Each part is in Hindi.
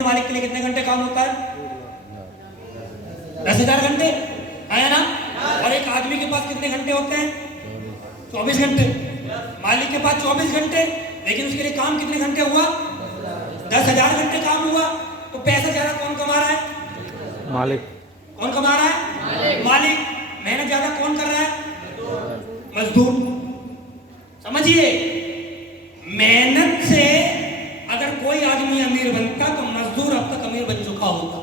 मालिक के लिए कितने घंटे काम होता है? 10,000 घंटे आया ना। और एक आदमी के पास कितने घंटे होते हैं? 24 घंटे। मालिक के पास 24 घंटे, लेकिन उसके लिए काम कितने घंटे हुआ? 10,000 घंटे काम हुआ। तो पैसा ज्यादा कौन कमा रहा है? मालिक। कौन कमा रहा है? मालिक। मेहनत ज्यादा कौन कर रहा है? मजदूर। समझिए, मेहनत से अगर कोई आदमी अमीर बनता तो मजदूर अब तक अमीर बन चुका होता।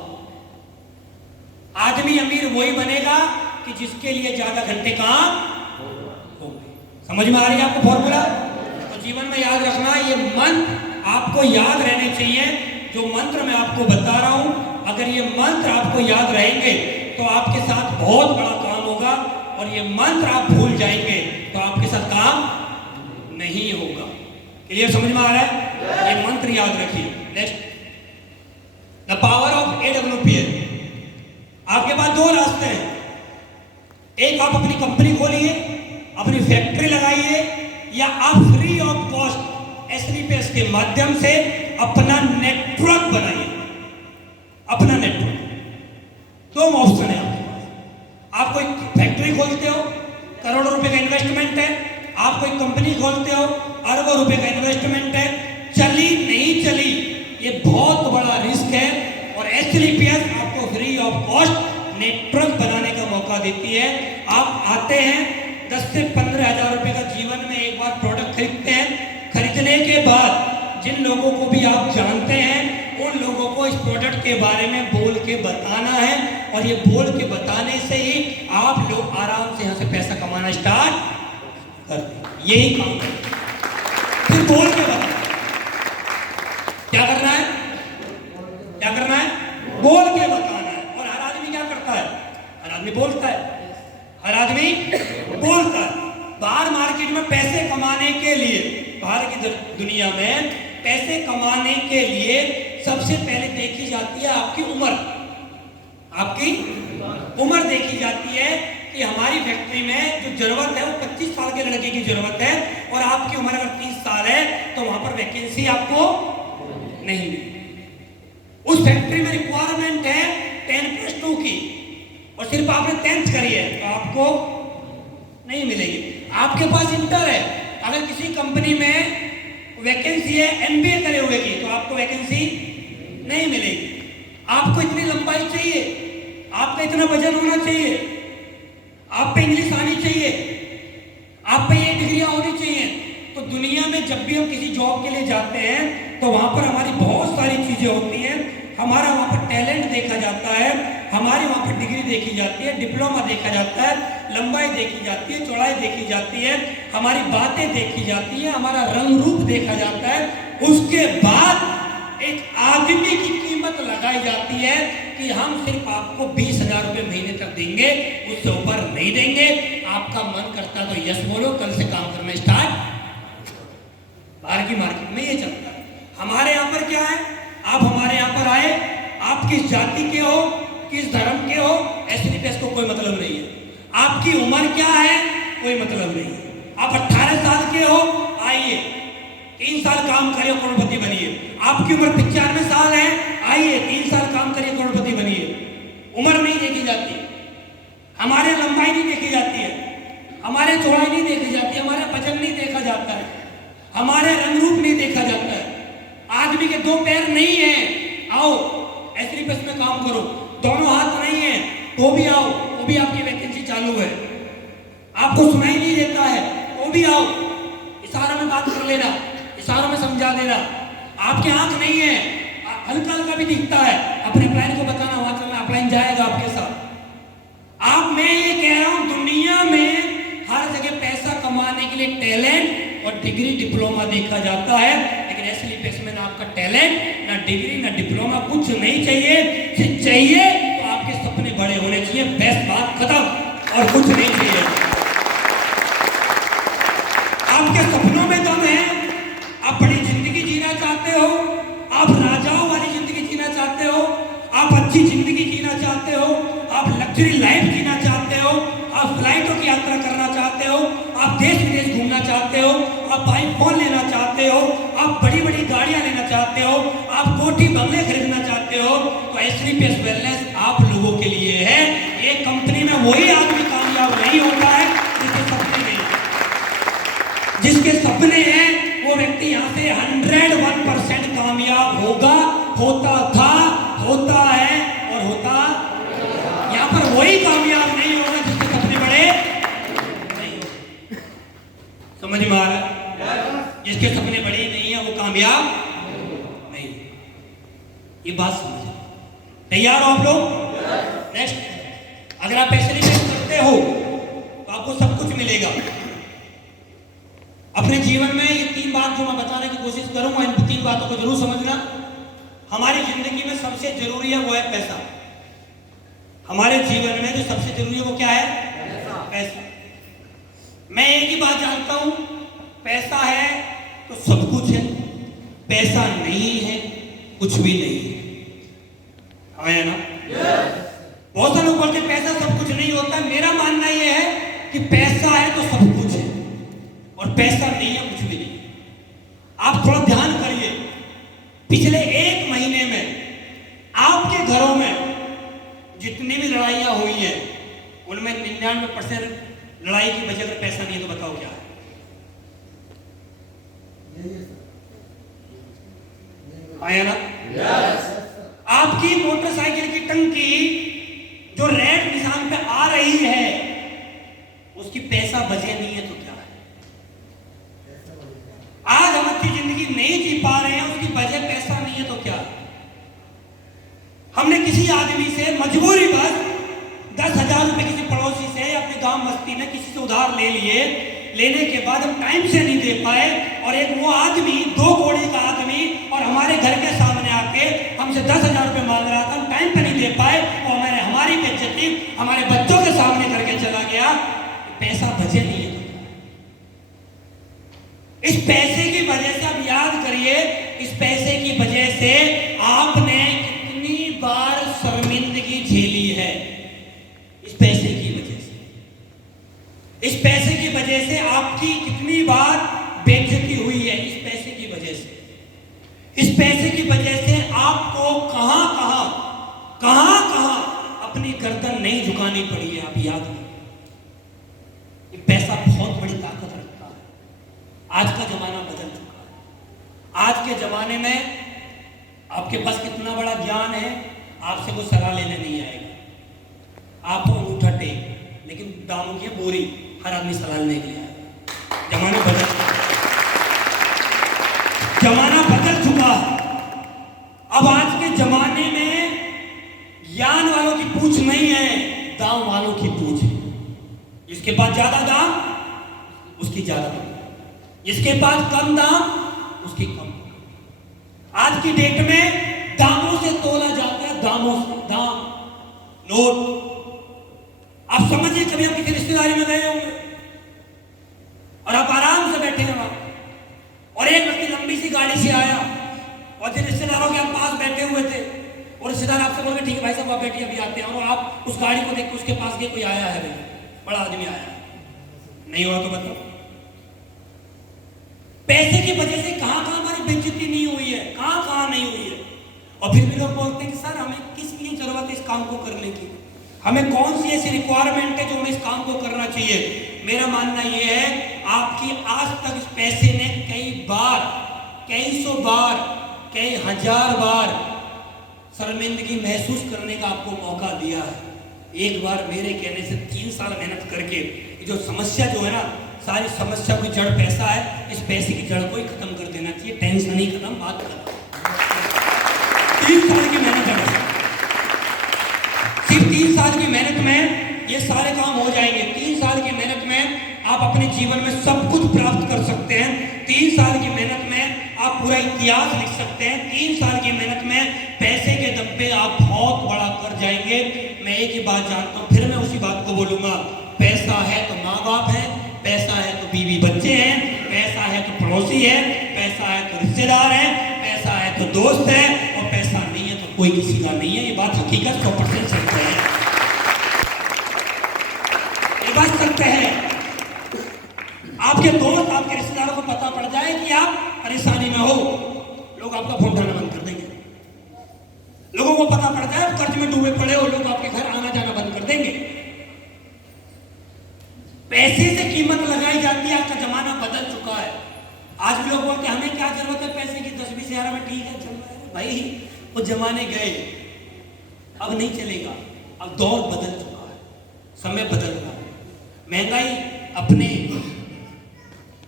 आदमी अमीर वही बनेगा कि जिसके लिए ज्यादा घंटे काम हो। समझ में आ रही है आपको फॉर्मूला? तो जीवन में याद रखना, ये मंत्र आपको याद रहने चाहिए। जो मंत्र मैं आपको बता रहा हूं, अगर ये मंत्र आपको याद रहेंगे तो आपके साथ बहुत बड़ा काम होगा, और ये मंत्र आप भूल जाएंगे तो आपके साथ काम नहीं होगा। क्लियर? समझ में आ रहा है? ये मंत्र याद रखिए। Next, the power of AWPL। आपके पास दो रास्ते हैं। एक, आप अपनी कंपनी खोलिए, अपनी फैक्ट्री लगाइए, या आप फ्री ऑफ कॉस्ट SLPS के माध्यम से अपना नेटवर्क बनाइए। अपना नेटवर्क। दो ऑप्शन है आपके पास। आप कोई फैक्ट्री खोलते हो, करोड़ों रुपए का इन्वेस्टमेंट है। आप कोई कंपनी खोलते हो, अरबों रुपए का इन्वेस्टमेंट है। चली नहीं चली, ये बहुत बड़ा रिस्क है। और SLPS आपको फ्री ऑफ कॉस्ट नेटवर्क बनाने का मौका देती है। आप आते हैं, 10 से 15 हजार रुपए का जीवन में एक बार प्रोडक्ट खरीदते हैं। खरीदने के बाद जिन लोगों को भी आप जानते हैं, उन लोगों को इस प्रोडक्ट के बारे में बोल के बताना है, और ये बोल के बताने से ही आप लोग आराम से यहाँ से पैसा कमाना स्टार्ट करते हैं। यही काम है। फिर बोल के बताना। क्या करना है? क्या करना है? बोल के बताना है। और हर आदमी क्या करता है? हर आदमी बोलता है। हर आदमी बोलता है। बाहर मार्केट में पैसे कमाने के लिए, बाहर की दुनिया में पैसे कमाने के लिए सबसे पहले देखी जाती है आपकी उम्र। आपकी उम्र देखी जाती है कि हमारी फैक्ट्री में जो जरूरत है वो 25 साल के लड़के की जरूरत है, और आपकी उम्र अगर 30 साल है तो वहां पर वैकेंसी आपको नहीं मिली। उस फैक्ट्री में रिक्वायरमेंट है 10+2 की, और सिर्फ आपने 10th करी है तो आपको नहीं मिलेगी। आपके पास इंटर है, अगर किसी कंपनी में वैकेंसी है MBA करे हुए की, तो आपको वैकेंसी नहीं मिलेगी। आपको इतनी लंबाई चाहिए, आपका इतना वजन होना चाहिए, आप पे इंग्लिश आनी चाहिए, आप पे ये डिग्रियां होनी चाहिए। तो दुनिया में जब भी हम किसी जॉब के लिए जाते हैं तो वहां पर हमारी बहुत सारी चीजें होती हैं। हमारा वहां पर टैलेंट देखा जाता है, हमारी वहां पर डिग्री देखी जाती है, डिप्लोमा देखा जाता है, लंबाई देखी जाती है, चौड़ाई देखी जाती है, हमारी बातें देखी जाती है, हमारा रंग रूप देखा जाता है। उसके बाद एक आदमी की कीमत लगाई जाती है कि हम सिर्फ आपको 20,000 रुपए महीने तक देंगे, उससे ऊपर नहीं देंगे। आपका मन करता तो यस बोलो, कल से काम करना स्टार्ट। बाहर की मार्केट में ये चलता है। हमारे यहाँ पर क्या है? आप हमारे यहाँ पर आए, आप किस जाति के हो, किस धर्म के हो, SLPS को कोई मतलब नहीं है। आपकी उम्र क्या है, कोई मतलब नहीं है। आप 18 साल के हो, आइए 3 साल काम करिए, करोड़पति बनिए। आपकी उम्र 95 साल है, आइए 3 साल काम करिए, करोड़पति बनिए। उम्र नहीं देखी जाती, हमारे लंबाई नहीं देखी जाती है, हमारे चौड़ाई नहीं देखी जाती, हमारा वजन नहीं देखा जाता है, हमारे रंग रूप नहीं देखा जाता है। आदमी के 2 पैर नहीं है, आओ SLPS में काम करो। दोनों हाथ नहीं है तो भी आओ, वो भी आपकी वैकेंसी चालू है। आपको सुनाई नहीं देता है वो भी आओ, इशारों में बात कर लेना, इशारों में समझा देना। आपकी आंख नहीं है, हल्का हल्का भी दिखता है, अपने क्लाइंट को बताना वहां चलना, क्लाइंट जाएगा आपके साथ। आप, मैं ये कह रहा हूं, दुनिया में हर जगह पैसा कमाने के लिए टैलेंट और डिग्री डिप्लोमा देखा जाता है, लेकिन SLPS में ना आपका टैलेंट, ना डिग्री, ना डिप्लोमा, कुछ नहीं चाहिए। चाहिए तो आपके सपने बड़े होने चाहिए, बेस्ट बात खत्म, और कुछ नहीं चाहिए। आपके सपनों में दम है, आप बड़ी जिंदगी जीना चाहते हो, आप राजाओं वाली जिंदगी जीना चाहते हो, आप अच्छी जिंदगी जीना चाहते हो, आप लग्जरी लाइफ जीना चाहते हो, आप फ्लाइटों की यात्रा करना चाहते हो, आप देश विदेश घूमना चाहते हो, आप आईफोन लेना चाहते हो, आप बड़ी बड़ी गाड़ियां लेना चाहते हो, आप कोठी बंगले खरीदना चाहते हो, एसवीपीएस वेलनेस आप लोगों के लिए है। एक कंपनी में वही आदमी कामयाब नहीं होता है जिसके सपने नहीं, जिसके सपने हैं वो व्यक्ति यहाँ से 101% कामयाब होगा, होता था, होता है और होता। यहाँ पर वही कामयाब नहीं होगा जिसके सपने बड़े नहीं होंगे। समझ में आ रहा है? जिसके सपने बड़े नहीं है वो कामयाब नहीं। ये बात समझ, तैयार हो आप लोग? नेक्स्ट, अगर आप पैसे इन्वेस्ट करते हो तो आपको सब कुछ मिलेगा। अपने जीवन में ये 3 बात जो मैं बताने की कोशिश करूंगा, इन 3 बातों को जरूर समझना। हमारी जिंदगी में सबसे जरूरी है वो है पैसा। हमारे जीवन में जो सबसे जरूरी है वो क्या है? पैसा। मैं एक ही बात जानता हूं, पैसा है तो सब कुछ है, पैसा नहीं है कुछ भी नहीं है। हाँ है ना? बहुत सारे लोग बोलते हैं पैसा सब कुछ नहीं होता। मेरा मानना यह है कि पैसा है तो सब कुछ है और पैसा नहीं है कुछ भी नहीं। आप थोड़ा ध्यान करिए, पिछले 1 महीने में आपके घरों में जितनी भी लड़ाइयां हुई हैं उनमें 99% लड़ाई की वजह अगर पैसा नहीं है तो बताओ क्या है? आया ना? आपकी मोटरसाइकिल की टंकी जो रेड निशान पे आ रही है उसकी पैसा बचे नहीं है तो क्या है? आज हम अच्छी जिंदगी नहीं जी पा रहे हैं, उसकी वजह पैसा नहीं है तो क्या? हमने किसी आदमी से मजबूरी बस 10,000 रुपए किसी पड़ोसी से अपने गांव बस्ती में किसी से उधार ले लिए, लेने के बाद हम टाइम से नहीं दे पाए और एक वो आदमी 2 कौड़ी का आदमी और हमारे घर के सामने आके हमसे 10,000 रुपए मांग रहा था, हम टाइम पे नहीं दे पाए और मैंने हमारी बेइज्जती हमारे बच्चों के सामने करके चला गया। पैसा बचे नहीं है। इस पैसे की वजह से आप याद करिए, इस पैसे की वजह से आपने कितनी बार शर्मिंदगी झेली है। इस पैसे की वजह से, इस पैसे की वजह से आपकी कितनी बार बेइज्जती हुई है। इस पैसे की वजह से, इस पैसे की वजह से आपको कहां कहां अपनी गर्दन नहीं झुकानी पड़ी है। आप याद करिए, ये पैसा बहुत बड़ी ताकत रखता है। आज का जमाना बदल चुका है। आज के जमाने में आपके पास कितना बड़ा ज्ञान है, आपसे कोई सलाह लेने नहीं आएगा। आप अंगूठा टेक, लेकिन दामों की बोरी हर आदमी सलाह लेने के लिए आएगा। जमाना बदल चुका है। अब आज के जमाने में ज्ञान वालों की पूछ नहीं है, दाम वालों की पूछ है। जिसके पास ज्यादा दाम उसकी ज्यादा दाम, जिसके पास कम दाम उसकी कम। आज की डेट में दामों से तोला जाता है, दामों से, दाम, नोट। आप समझिए, कभी आप किसी रिश्तेदारी में गए होंगे और आप आराम से बैठे हैं वहां और एक व्यक्ति लंबी सी गाड़ी से आया और जिन रिश्तेदारों के आप पास बैठे हुए थे और रिश्तेदार आपसे बोल रहे ठीक है भाई साहब आप बैठिए अभी आते हैं, और आप उस गाड़ी को देख के उसके पास गए, कोई आया है भाई, बड़ा आदमी आया है, नहीं हुआ तो बताओ। पैसे की वजह से कहां हमारी बेइज्जती नहीं हुई है, कहां नहीं हुई है। और फिर भी लोग बोलते हैं कि सर हमें किस लिए जरूरत है इस काम को करने की, हमें कौन सी ऐसी रिक्वायरमेंट है जो हमें इस काम को करना चाहिए। मेरा मानना यह है, आपकी आज तक इस पैसे ने कई बार, कई 100 बार, कई 1000 बार शर्मिंदगी महसूस करने का आपको मौका दिया है। एक बार मेरे कहने से 3 साल मेहनत करके जो समस्या जो है ना, सारी समस्या की जड़ पैसा है, इस पैसे की जड़ को ही खत्म कर देना चाहिए। टेंशन ही खत्म, बात खत्म। 3 साल की मेहनत है, सिर्फ 3 साल की मेहनत में ये सारे काम हो जाएंगे। 3 साल की मेहनत में आप अपने जीवन में सब कुछ प्राप्त कर सकते हैं। 3 साल की मेहनत में आप पूरा इतिहास लिख सकते हैं। 3 साल की मेहनत में पैसे के दम पे आप बहुत बड़ा कर जाएंगे। मैं एक ही बात जानता हूं, फिर मैं उसी बात को बोलूंगा, पैसा है तो माँ बाप है, पैसा है तो बीवी बच्चे हैं, पैसा है तो पड़ोसी है, पैसा है तो रिश्तेदार है, पैसा है तो दोस्त है, और पैसा नहीं है तो कोई किसी का नहीं है। ये बात हकीकत 100% सत्य है, ये बात सत्य है। आपके दोस्त, आपके रिश्तेदारों को पता पड़ जाए कि आप परेशानी में हो, लोग आपका फोन उठाना बंद कर देंगे, लोगों को पता पड़ता है कर्ज में डूबे पड़े हो लोग आपके घर आना जाना बंद कर देंगे। पैसे से कीमत लगाई जाती है। आज का जमाना बदल चुका है। आज भी लोग बोलते हैं हमें क्या जरूरत है पैसे की, 10-20 हज़ार में ठीक है चल रहा है। भाई वो जमाने गए, अब नहीं चलेगा। अब दौर बदल चुका है, समय बदल रहा है, महंगाई अपने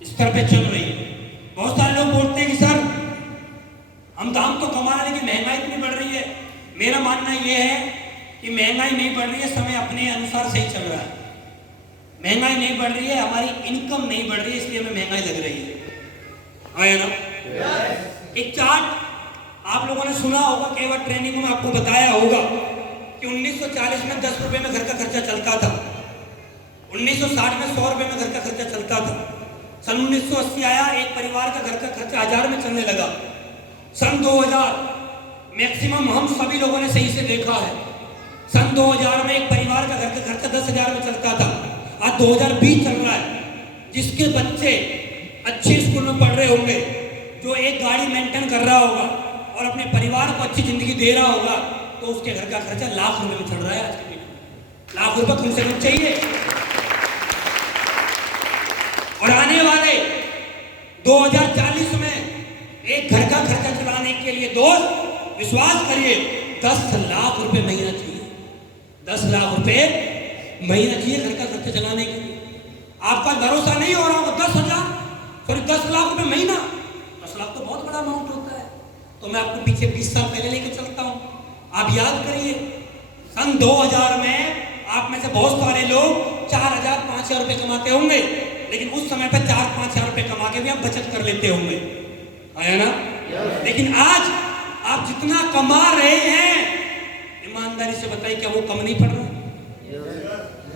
स्तर पे चल रही है। बहुत सारे लोग बोलते हैं कि सर हम दाम तो कमा रहे हैं लेकिन महंगाई इतनी बढ़ रही है। मेरा मानना यह है कि महंगाई नहीं बढ़ रही है, समय अपने अनुसार सही चल रहा है। महंगाई नहीं बढ़ रही है, हमारी इनकम नहीं बढ़ रही है, इसलिए हमें महंगाई लग रही है। है ना? एक चार्ट आप लोगों ने सुना होगा, कई बार ट्रेनिंग में आपको बताया होगा कि 1940 में 10 रुपए में घर का खर्चा चलता था, 1960 में 100 रुपए में घर का खर्चा चलता था, सन 1980 आया, एक परिवार का घर का खर्चा 1000 में चलने लगा। सन 2000 मैक्सिमम हम सभी लोगों ने सही से देखा है, सन 2000 में एक परिवार का घर का खर्चा 10,000 में चलता था। आज 2020 चल रहा है। जिसके बच्चे अच्छे स्कूल में पढ़ रहे होंगे, जो एक गाड़ी मेंटेन कर रहा होगा और अपने परिवार को अच्छी जिंदगी दे रहा होगा, तो उसके घर का खर्चा लाख रुपए में चल रहा है। आज के दिन लाख रुपए कम से कम चाहिए। और आने वाले 2040 में एक घर का खर्चा चलाने के लिए दोस्त विश्वास करिए 10 लाख रुपए महीना चाहिए। 10 लाख रुपए महीना चाहिए घर का खर्चा चलाने के लिए। आपका भरोसा नहीं हो रहा होगा 10 लाख रुपए महीना। 10 लाख तो बहुत बड़ा अमाउंट होता है। तो मैं आपको पीछे 20 साल पहले लेके चलता हूँ। आप याद करिए, सन 2000 में आप में से बहुत सारे लोग 4,000-5,000 रुपए कमाते होंगे, लेकिन उस समय पर 4-5 हज़ार रुपए कमा के भी आप बचत कर लेते होंगे, है ना? लेकिन आज आप जितना कमा रहे हैं, ईमानदारी से बताइए क्या वो कम नहीं पड़ रहा?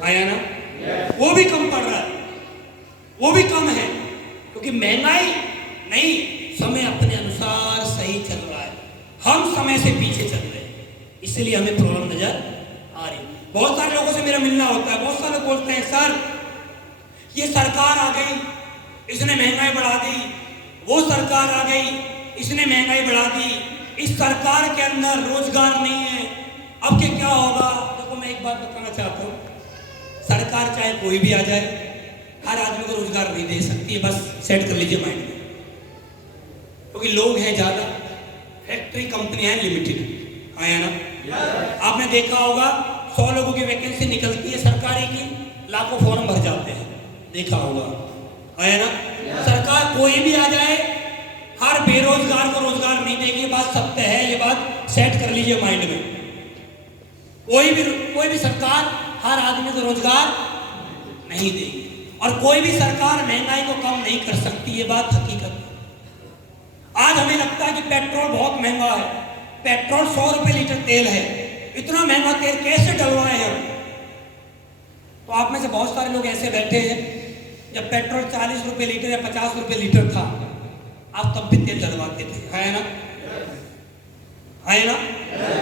है ना? वो भी कम पड़ रहा है, वो भी कम है, क्योंकि महंगाई नहीं, समय अपने अनुसार सही चल रहा है। हम समय से पीछे चल रहे हैं, इसलिए हमें प्रॉब्लम नजर आ रही है। बहुत सारे लोगों से मेरा मिलना होता है, बहुत सारे लोग बोलते हैं सर ये सरकार आ गई, इसने महंगाई बढ़ा दी, वो सरकार आ गई, इसने महंगाई बढ़ा दी, इस सरकार के अंदर रोजगार नहीं है, अब के क्या होगा? देखो मैं एक बात बताना चाहता हूँ, सरकार चाहे कोई भी आ जाए, हर आदमी को रोजगार नहीं दे सकती है। बस सेट कर लीजिए माइंड में, क्योंकि लोग हैं ज्यादा, फैक्ट्री कंपनी है लिमिटेड, है ना? आपने देखा होगा 100 लोगों की वैकेंसी निकलती है सरकारी की, लाखों फॉर्म भर जाते हैं, देखा होगा, है ना? सरकार कोई भी आ जाए, हर बेरोजगार को रोजगार नहीं देगी, बात सत्य है, ये बात सेट कर लीजिए माइंड में। कोई भी सरकार हर आदमी को रोजगार नहीं देगी, और कोई भी सरकार महंगाई को कम नहीं कर सकती, ये बात हकीकत है। आज हमें लगता है कि पेट्रोल बहुत महंगा है, पेट्रोल 100 रुपए लीटर तेल है, इतना महंगा तेल कैसे डलवाए हम? तो आप में से बहुत सारे लोग ऐसे बैठे हैं, जब पेट्रोल 40 रुपए लीटर या 50 रुपए लीटर था, आप तब भी तेल डलवाते थे, है ना? है ना?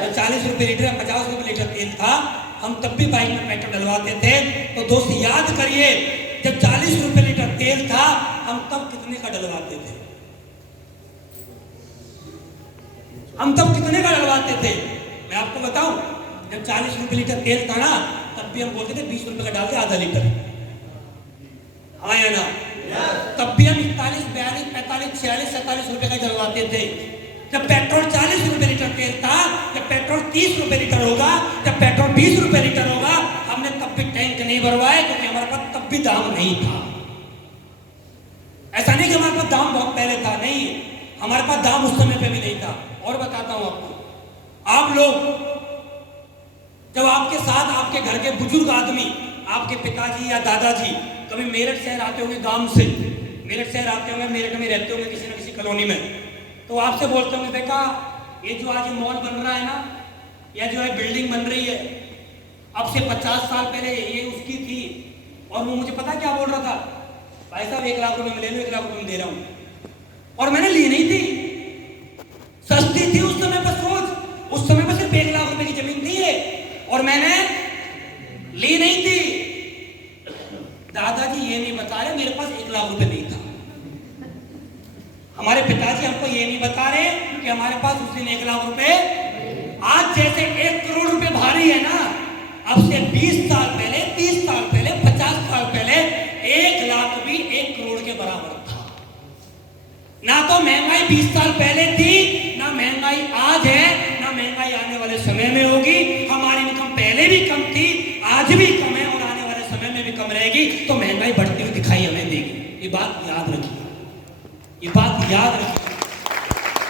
जब 40 रुपए लीटर या 50 रुपए लीटर तेल था, हम तब भी बाइक में पेट्रोल डलवाते थे। तो दोस्त याद करिए, जब 40 रुपए लीटर तेल था, हम तब कितने का डलवाते थे? हम तब कितने का डलवाते थे? मैं आपको बताऊं, जब 40 रुपए लीटर तेल था ना, तब भी हम बोलते थे 20 रुपए का डालते आधा लीटर, हाँ या ना? तब भी हम 41, 42, 45, 46, 47 रुपए का डलवाते थे। जब पेट्रोल 40 रुपए लीटर तेल था, जब पेट्रोल 30 रुपए लीटर होगा, जब पेट्रोल 20 रुपए लीटर होगा, हमने तब भी टैंक नहीं भरवाए, क्योंकि हमारे पास तब भी दाम नहीं था। ऐसा नहीं कि हमारे पास दाम बहुत पहले था, नहीं, हमारे पास दाम उस समय पे भी नहीं था। और बताता हूं आपको, आप लोग जब आपके साथ आपके घर के बुजुर्ग आदमी, आपके पिताजी या दादाजी कभी मेरठ शहर आते होंगे, गांव से मेरठ शहर आते होंगे, मेरठ में रहते होंगे किसी न किसी कॉलोनी में, तो आपसे बोलते होंगे बेटा ये जो आज मॉल बन रहा है ना, या जो है बिल्डिंग बन रही है, अब से 50 साल पहले ये उसकी थी, और वो मुझे पता क्या बोल रहा था, भाई साहब 1 लाख रुपए में ले लो, 1 लाख रुपए में दे रहा हूं, और मैंने ली नहीं थी, सस्ती थी उस समय पर सोच, उस समय पर सिर्फ 1 लाख रुपए की जमीन थी है, और मैंने ली नहीं थी। दादाजी ये नहीं बता रहे मेरे पास 1 लाख रुपए नहीं था, हमारे पिताजी हमको ये नहीं बता रहे कि हमारे पास उस दिन 1 लाख रुपए आज जैसे 1 करोड़ रुपए भारी है ना, अब से 20 साल पहले, 30 साल पहले, 50 साल पहले 1 लाख भी 1 करोड़ के बराबर था। ना तो महंगाई 20 साल पहले थी, ना महंगाई आज है, ना महंगाई आने वाले समय में होगी। हमारी इनकम पहले भी कम थी, आज भी कम है और आने वाले समय में भी कम रहेगी। तो महंगाई बढ़ती हुई दिखाई हमें देगी। ये बात याद रखिए, ये बात याद रखिए।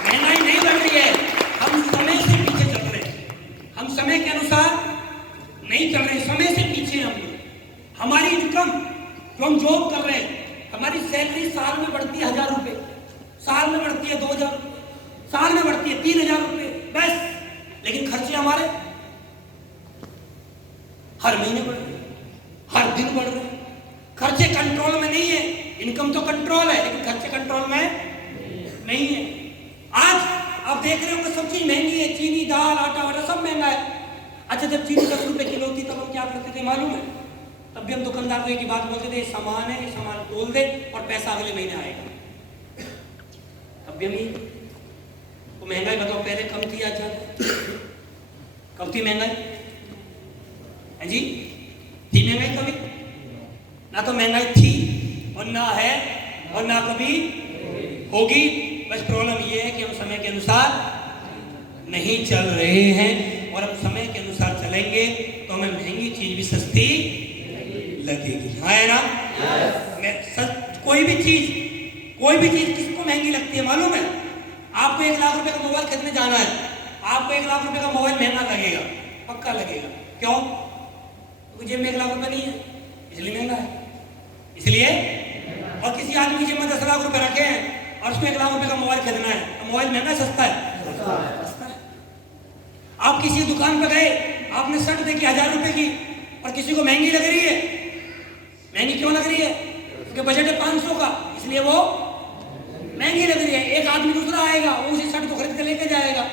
महंगाई नहीं बढ़ रही है, हम समय से पीछे चल रहे हैं। हम समय के अनुसार नहीं चल रहे, समय से पीछे हम लोग। हमारी इनकम जो हम जॉब कर रहे हैं, हमारी सैलरी साल में बढ़ती है 1000 रुपए, साल में बढ़ती है 2000 रुपए, साल में बढ़ती है 3000 रुपए बस। लेकिन खर्चे हमारे हर महीने बढ़ रहे, हर दिन बढ़ रहे। खर्चे कंट्रोल में नहीं है। इनकम तो कंट्रोल है, लेकिन खर्चे कंट्रोल में नहीं है। आज आप देख रहे होंगे सब चीज महंगी है, चीनी, दाल, आटा वाटा सब महंगा है। अच्छा, जब चीनी 10 रुपए किलो थी तब हम क्या करते थे मालूम है? तब भी हम दुकानदार को एक ही बात बोलते थे, सामान है, ये सामान तोल दे और पैसा अगले महीने आएगा। तब भी हम तो महंगाई बताओ पहले कम थी या ज्यादा? कब थी महंगाई? है जी, थी महंगाई कभी? ना तो महंगाई थी और ना है और ना कभी होगी। बस प्रॉब्लम ये है कि हम समय के अनुसार नहीं चल रहे हैं, और हम समय के अनुसार चलेंगे तो हमें महंगी चीज भी सस्ती लगेगी। है ना? कोई भी चीज किसको महंगी लगती है मालूम है? आपको 1 लाख रुपए का मोबाइल खरीदने जाना है, आपको 1 लाख रुपए का मोबाइल महंगा लगेगा, पक्का लगेगा। क्यों? क्योंकि जेब में 1 लाख रुपए नहीं है, इसलिए महंगा है। इसलिए और किसी आदमी की जेब में 10 लाख रुपए रखे हैं और उसमें 1 लाख रुपए का मोबाइल खरीदना है, तो मोबाइल महंगा सस्ता है? सस्ता है। आप किसी दुकान पर गए, आपने शर्ट देखी 1000 रुपए की और किसी को महंगी लग रही है। महंगी क्यों लग रही है? क्योंकि बजट है 500 का, इसलिए वो महंगी लग रही है। एक आदमी दूसरा आएगा, वो उसी शर्ट को खरीद कर लेके जाएगा,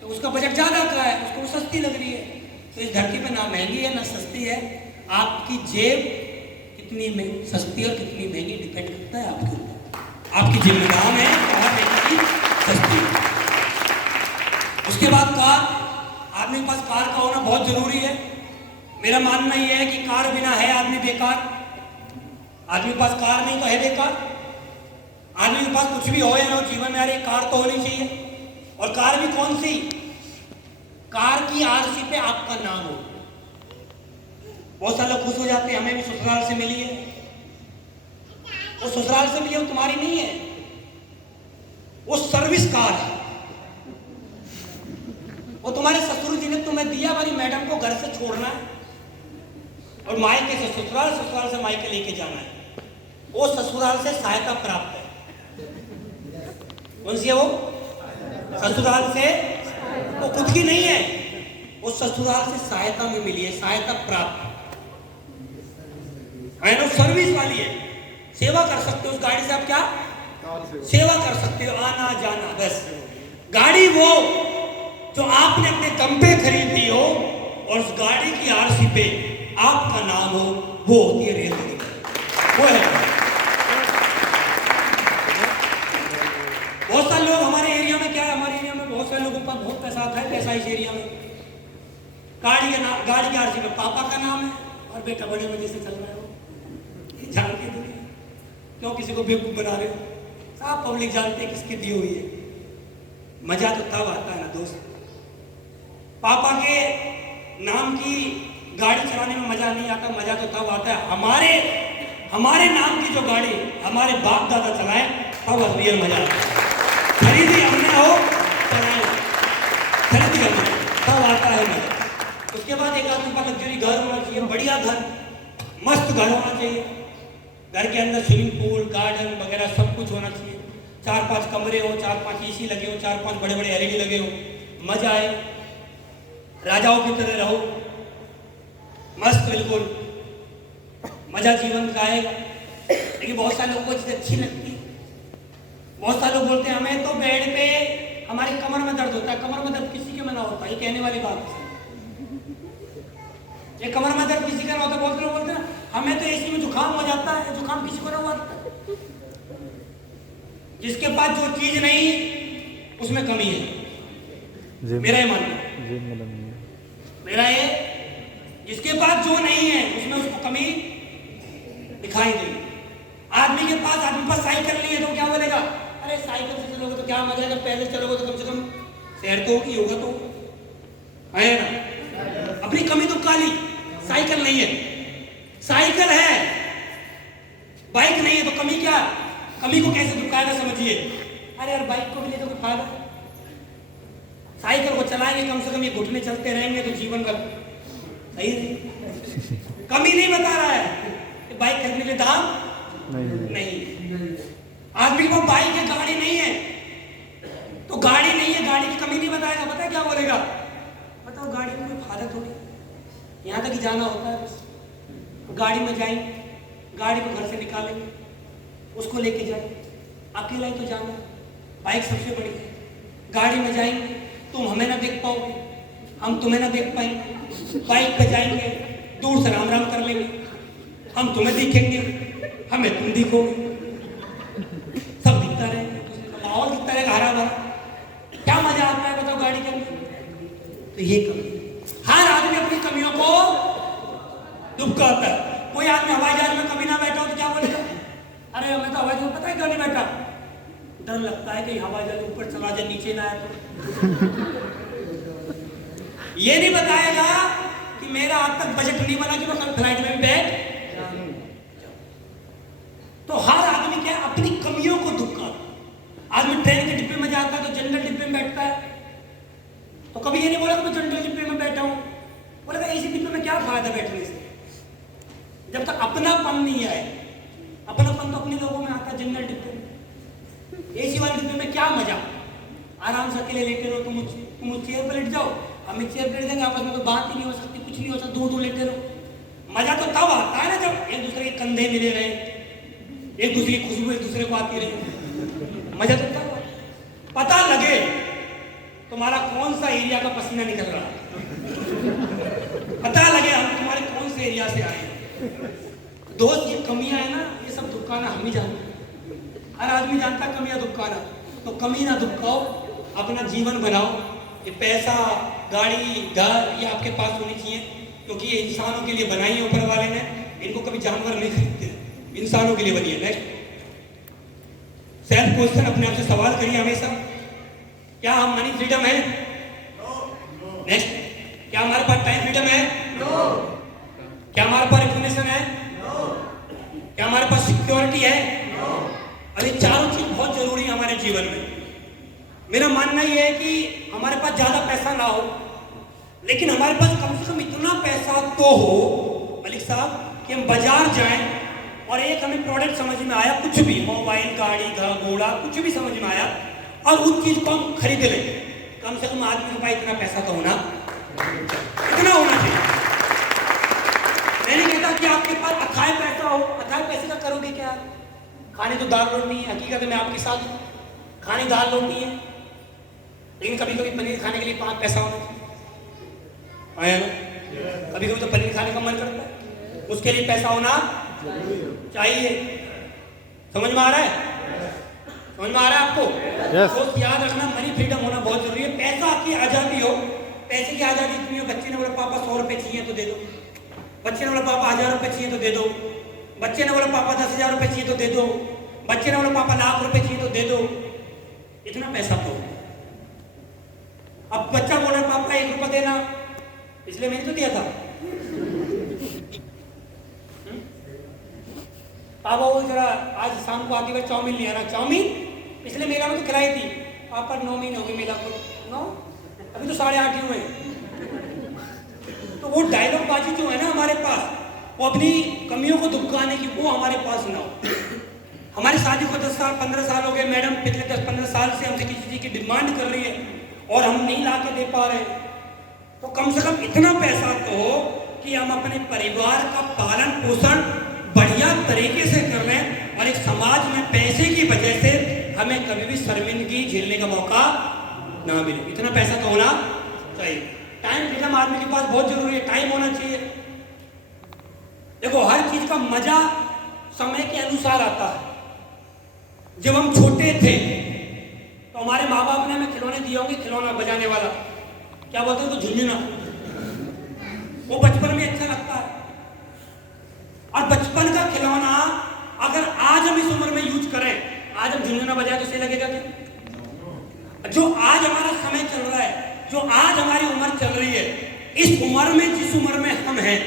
तो उसका बजट ज्यादा का है, उसको सस्ती लग रही है। तो इस धरती पे ना महंगी है ना सस्ती है। आपकी जेब कितनी सस्ती और कितनी महंगी डिपेंड करता है आपके ऊपर। आपकी जेब में दाम है और महंगी सस्ती है। उसके बाद कार, आदमी के पास कार का होना बहुत जरूरी है। मेरा मानना यह है कि कार बिना है आदमी बेकार। आदमी के पास कार नहीं तो है बेकार। आदमी के पास कुछ भी हो या ना हो जीवन में, यार एक कार तो होनी चाहिए। और कार भी कौन सी? कार की आरसी पे आपका नाम हो। बहुत सारे लोग खुश हो जाते हैं, हमें भी ससुराल से मिली है। वो ससुराल से मिली, वो तुम्हारी नहीं है, वो सर्विस कार है। वो तुम्हारे ससुर जी ने तुम्हें दिया, वाली मैडम को घर से छोड़ना है और मायके से ससुराल, ससुराल से मायके लेके जाना है। वो ससुराल से सहायता प्राप्त है। कौन सी है वो? ससुराल से, वो खुद की नहीं है, वो ससुराल से सहायता में मिली है, सहायता प्राप्त है ना। सर्विस वाली है, सेवा कर सकते हो उस गाड़ी से। आप क्या सेवा कर सकते हो? आना जाना बस। गाड़ी वो जो आपने अपने दम पे खरीदी हो और उस गाड़ी की आरसी पे आपका नाम हो, वो होती है रेल गाड़ी, वो है। बहुत सारे लोग हमारे एरिया में, क्या है, हमारे एरिया में बहुत सारे लोगों का बहुत पैसा आता है। पैसा इस एरिया में गाड़ी की आरसी में पापा का नाम है और बेटा बड़े मजे से चल रहा है। वो जान के दुनिया क्यों किसी को बेवकूफ बना रहे हो? सब पब्लिक जानते हैं किसकी दी हुई है। मजा तो तब आता है ना दोस्त, पापा के नाम की गाड़ी चलाने में मजा नहीं आता। मजा तो तब आता है हमारे नाम की जो गाड़ी हमारे बाप दादा चलाए, तब रियल मजा आता है। खरीदी हमने हो, चलाए खरीदी हमने, तब आता है मजा। उसके बाद एक आदमी का लग्जरी घर होना चाहिए, बढ़िया घर, मस्त घर होना चाहिए। घर के अंदर स्विमिंग पूल, गार्डन वगैरह सब कुछ होना चाहिए। 4-5 कमरे हो, 4-5 एसी लगे हो, 4-5 बड़े बड़े एलईडी लगे हो, मजा आए, राजाओं की तरह रहो, मस्त, बिल्कुल मजा जीवन का आएगा। लेकिन बहुत सारे लोगों को चीज़ अच्छी लगती है। बहुत सारे लोग बोलते हैं हमें तो बेड पे हमारी कमर में दर्द होता है। कमर में दर्द किसी के में ना होता, ये कहने वाली बात है। ये कमर में दर्द किसी का ना होता। बहुत लोग बोलते हैं हमें तो एसी में जुकाम हो जाता है। जुकाम किसी को ना हुआ। जिसके पास जो चीज नहीं उसमें कमी है, मेरा ये मानना है। मेरा ये जिसके पास जो नहीं है उसमें उसको कमी दिखाई देगी। आदमी के पास साइकिल नहीं है तो क्या बोलेगा, अरे साइकिल से चलोगे तो क्या मजा है, अगर पैदल चलोगे तो कम से कम शहर तो होगी, होगा तो है ना। अपनी कमी तो काली, साइकिल नहीं है, साइकिल है बाइक नहीं है तो कमी क्या, कमी को कैसे दुकाएगा समझिए। अरे यार बाइक को भी ले तो कोई फायदा, साइकिल को चलाएंगे कम से कम ये घुटने चलते रहेंगे तो जीवन का सही नहीं। कमी नहीं बता रहा है कि बाइक खरीदने के दाम नहीं। आदमी को बाइक है गाड़ी नहीं है तो गाड़ी नहीं है, गाड़ी की कमी नहीं बताएगा, पता है क्या बोलेगा, बताओ गाड़ी में कोई फायदा थोड़ी, यहाँ तक ही जाना होता है बस, गाड़ी में जाएंगे, गाड़ी को घर से निकालेंगे, उसको लेके जाएंगे, अकेला ही तो जाना, बाइक सबसे बड़ी है, गाड़ी में जाएंगे तुम हमें ना देख पाओगे, हम तुम्हें ना देख पाएंगे, बाइक पे जाएंगे दूर से राम राम कर लेंगे, हम तुम्हें दिखेंगे हमें तुम दिखोगे, सब दिखता रहेगा, माहौल दिखता रहेगा हरा भरा, क्या मजा आता है बताओ गाड़ी के अंदर। तो ये कमी, हर आदमी अपनी कमियों को दुबकाता है। कोई आदमी हवाई जहाज में कभी ना बैठा हो तो क्या बोलेगा, अरे हमें तो हवाई जहाज पता है क्यों नहीं बैठा, डर लगता है कि हवाई जहाज ऊपर चला जाए नीचे ना आए तो। ये नहीं बताएगा कि मेरा आज तक बजट नहीं बना कि मैं कल फ्लाइट में भी बैठ। तो हर आदमी क्या अपनी कमियों को दुबकाता। आदमी ट्रेन के डिब्बे में जाता है तो जनरल डिब्बे में बैठता है तो कभी ये नहीं बोला कि मैं जनरल डिब्बे में बैठा हूं, बोलेगा एसी डिब्बे में क्या फायदा बैठने से, जब तक अपनापन नहीं आए। अपनापन तो अपने लोगों में आता है जनरल डिब्बे में, एसी वाले डिब्बे में क्या मजा, आराम से अकेले लेटे रहो, तुम चेयर पर लेट जाओ, हम चेयर पर लेट जाएंगे, आपस में तो बात ही नहीं हो सकती, कुछ नहीं हो सकता, दूर लेटे रहो। मजा तो तब आता है ना जब एक दूसरे के कंधे मिले रहे, एक दूसरे की खुशबू एक दूसरे को आती रहे, मजा तो तब पता लगे तुम्हारा कौन सा एरिया का पसीना निकल रहा है, पता लगे हम तुम्हारे कौन से एरिया से आए हैं। दोस्त ये कमियां है ना, ये सब दुबकाना हम ही जानते हैं, हर आदमी जानता है कमियां दुबकाना। तो कमी ना दुबकाओ, अपना जीवन बनाओ। ये पैसा गाड़ी घर ये आपके पास होनी चाहिए, क्योंकि ये इंसानों के लिए बनाई है ऊपर वाले ने, इनको कभी जानवर नहीं खरीदते, इंसानों के लिए बनी है। नेक्स्ट सेल्फ क्वेश्चन, अपने आप से सवाल करिए हमेशा, क्या हम मनी फ्रीडम है? नेक्स्ट, क्या हमारे पास टाइम फ्रीडम है? क्या हमारे पास इंफॉर्मेशन है? क्या हमारे पास सिक्योरिटी है? और ये चारों चीज बहुत जरूरी है हमारे जीवन में। मेरा मानना यह है कि हमारे पास ज्यादा पैसा ना हो, लेकिन हमारे पास कम से कम इतना पैसा तो हो मलिक साहब कि हम बाजार जाएं और एक हमें प्रोडक्ट समझ में आया, कुछ भी मोबाइल गाड़ी घोड़ा कुछ भी समझ में आया और उस चीज को हम खरीद लें। कम से कम आदमी के पास इतना पैसा तो होना, इतना होना चाहिए। मैं नहीं कहता कि आपके पास अथाह पैसा हो, अथाह पैसे का करोगे क्या? खाने तो दाल रोटी नहीं है, हकीकत में आपके साथ खाने दाल रोटी है, लेकिन कभी कभी पनीर खाने के लिए 5 पैसा होना चाहिए, कभी कभी तो पनीर खाने का मन करता है, उसके लिए पैसा होना चाहिए। समझ में आ रहा है? समझ में आ रहा है आपको? तो याद रखना, मनी फ्रीडम होना बहुत जरूरी है। पैसा आपकी आजादी हो, पैसे की आजादी इतनी हो, बच्चे ने बोला पापा 100 रुपए चाहिए तो दे दो, बच्चे ने बोला पापा 1000 रुपए चाहिए तो दे दो, बच्चे ने बोला पापा 10,000 रुपए चाहिए तो दे दो, बच्चे ने बोला पापा लाख रुपए चाहिए तो दे दो, इतना पैसा तो। अब बच्चा बोल रहा पापा 1 रुपया देना, इसलिए मैंने तो दिया था, पापा वो जरा आज शाम को आती बार चाउमीन ले आना, चाउमीन पिछले मेला में तो खिलाई थी, पापा 9 महीने हो गए मेला को, 9 अभी तो 8.5 ही हुए। तो वो डायलॉग बाजी जो है ना हमारे पास, वो अपनी कमियों को दुबकाने की, वो हमारे पास ना हो। हमारी शादी को 10 साल 15 साल हो गए, मैडम पिछले 10-15 साल से हमसे किसी चीज की डिमांड कर रही है और हम नहीं ला के दे पा रहे, तो कम से कम इतना पैसा तो हो कि हम अपने परिवार का पालन पोषण बढ़िया तरीके से कर लें और एक समाज में पैसे की वजह से हमें कभी भी शर्मिंदगी झेलने का मौका ना मिले। इतना पैसा तो होना चाहिए। टाइम फ्रीडम आदमी के पास बहुत जरूरी है, टाइम होना चाहिए। देखो हर चीज का मजा समय के अनुसार आता है। जब हम छोटे थे तो हमारे माँ बाप ने हमें खिलौने दिए होंगे, खिलौना बजाने वाला, क्या बोलते हैं तो झुंझुना, वो बचपन में अच्छा लगता है। और बचपन का खिलौना अगर आज हम इस उम्र में यूज करें, आज हम झुंझुना बजाए तो सही लगेगा क्या? जो आज हमारा समय चल रहा है, जो आज हमारी उम्र चल रही है, इस उम्र में, जिस उम्र में हम हैं,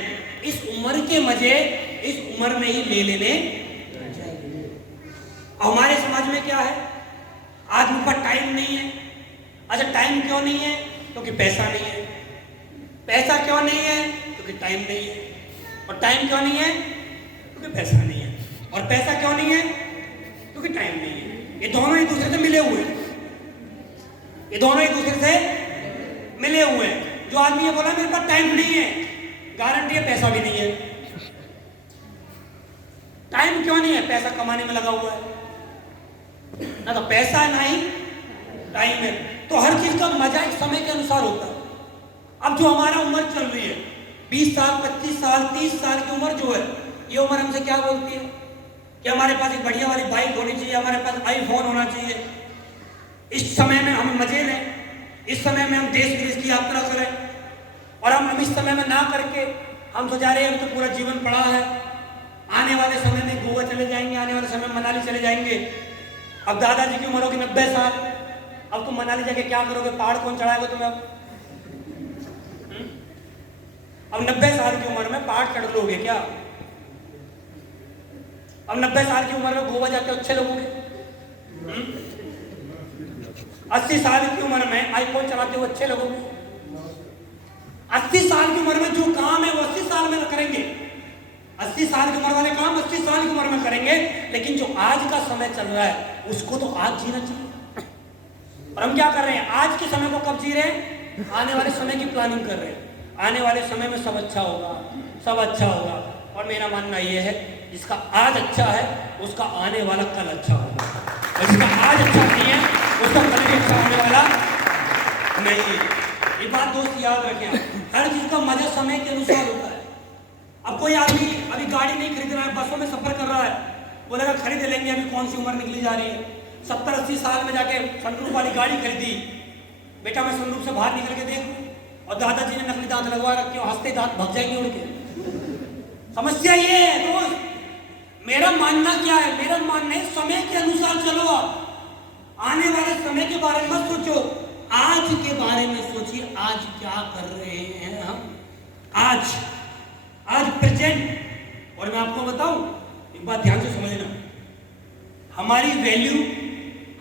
इस उम्र के मजे इस उम्र में ही ले लेने। हमारे समाज में क्या है, आदमी पर टाइम नहीं है। अच्छा, टाइम क्यों नहीं है? क्योंकि पैसा नहीं है। पैसा क्यों नहीं है? क्योंकि टाइम नहीं है। और टाइम क्यों नहीं है? क्योंकि पैसा नहीं है। और पैसा क्यों नहीं है? क्योंकि टाइम नहीं है। ये दोनों एक दूसरे से मिले हुए हैं, ये दोनों एक दूसरे से मिले हुए हैं। जो आदमी ये बोला मेरे पास टाइम नहीं है, गारंटी है पैसा भी नहीं है। टाइम क्यों नहीं है? पैसा कमाने में लगा हुआ है, ना तो पैसा है ना ही टाइम है। तो हर चीज का मजा एक समय के अनुसार होता है। अब जो हमारा उम्र चल रही है, 20 साल, 25 साल, 30 साल की उम्र जो है, ये उम्र हमसे क्या बोलती है कि हमारे पास एक बढ़िया वाली बाइक होनी चाहिए, हमारे पास आईफोन होना चाहिए, इस समय में हम मजे लें, इस समय में हम देश विदेश की यात्रा करें। और हम इस समय में ना करके हम तो जा रहे हैं, तो पूरा जीवन पड़ा है, आने वाले समय में गोवा चले जाएंगे, आने वाले समय में मनाली चले जाएंगे। अब दादाजी की उम्र होगी 90 साल, अब तुम मनाली जाके क्या करोगे? पहाड़ कौन चढ़ाएगा तुम्हें? अब 90 साल की उम्र में पहाड़ चढ़ लोगे क्या? अब 90 साल की उम्र में गोवा जाके अच्छे लोगोगे? 80 साल की उम्र में आईफोन चलाते हुए अच्छे लोगोगे? 80 साल की उम्र में जो काम है वो 80 साल में करेंगे। 80 साल की उम्र वाले काम 80 साल की उम्र में करेंगे। लेकिन जो आज का समय चल रहा है उसको तो आज जीना चाहिए। और हम क्या कर रहे हैं? आज के समय को कब जी रहे हैं? आने वाले समय की प्लानिंग कर रहे हैं। आने वाले समय में सब अच्छा होगा, सब अच्छा होगा। और मेरा मानना यह है, जिसका आज अच्छा है उसका आने वाला कल अच्छा होगा, और जिसका आज अच्छा नहीं है उसका कल भी अच्छा होने वाला नहीं। ये बात दोस्त याद रखें, हर चीज का मजा समय के अनुसार होता है। अब कोई आदमी अभी गाड़ी नहीं खरीद रहा है, बसों में सफर कर रहा है, बोलेगा खरीद लेंगे, अभी कौन सी उम्र निकली जा रही है। 70-80 साल में जाके सनरूफ वाली गाड़ी खरीदी, बेटा मैं सनरूफ से बाहर निकल के देखूं, और दादाजी ने नकली दांत लगवा रखे, हंसते दांत भग जाएंगे उड़ के। समस्या ये है दोस्त, मेरा मानना क्या है? मेरा मानना है समय के अनुसार चलो। आप आने वाले समय के बारे में मत सोचो, आज के बारे में सोचिए। आज क्या कर रहे हैं हम? आज प्रेजेंट। और मैं आपको बताऊं, एक बात ध्यान से समझना, हमारी वैल्यू,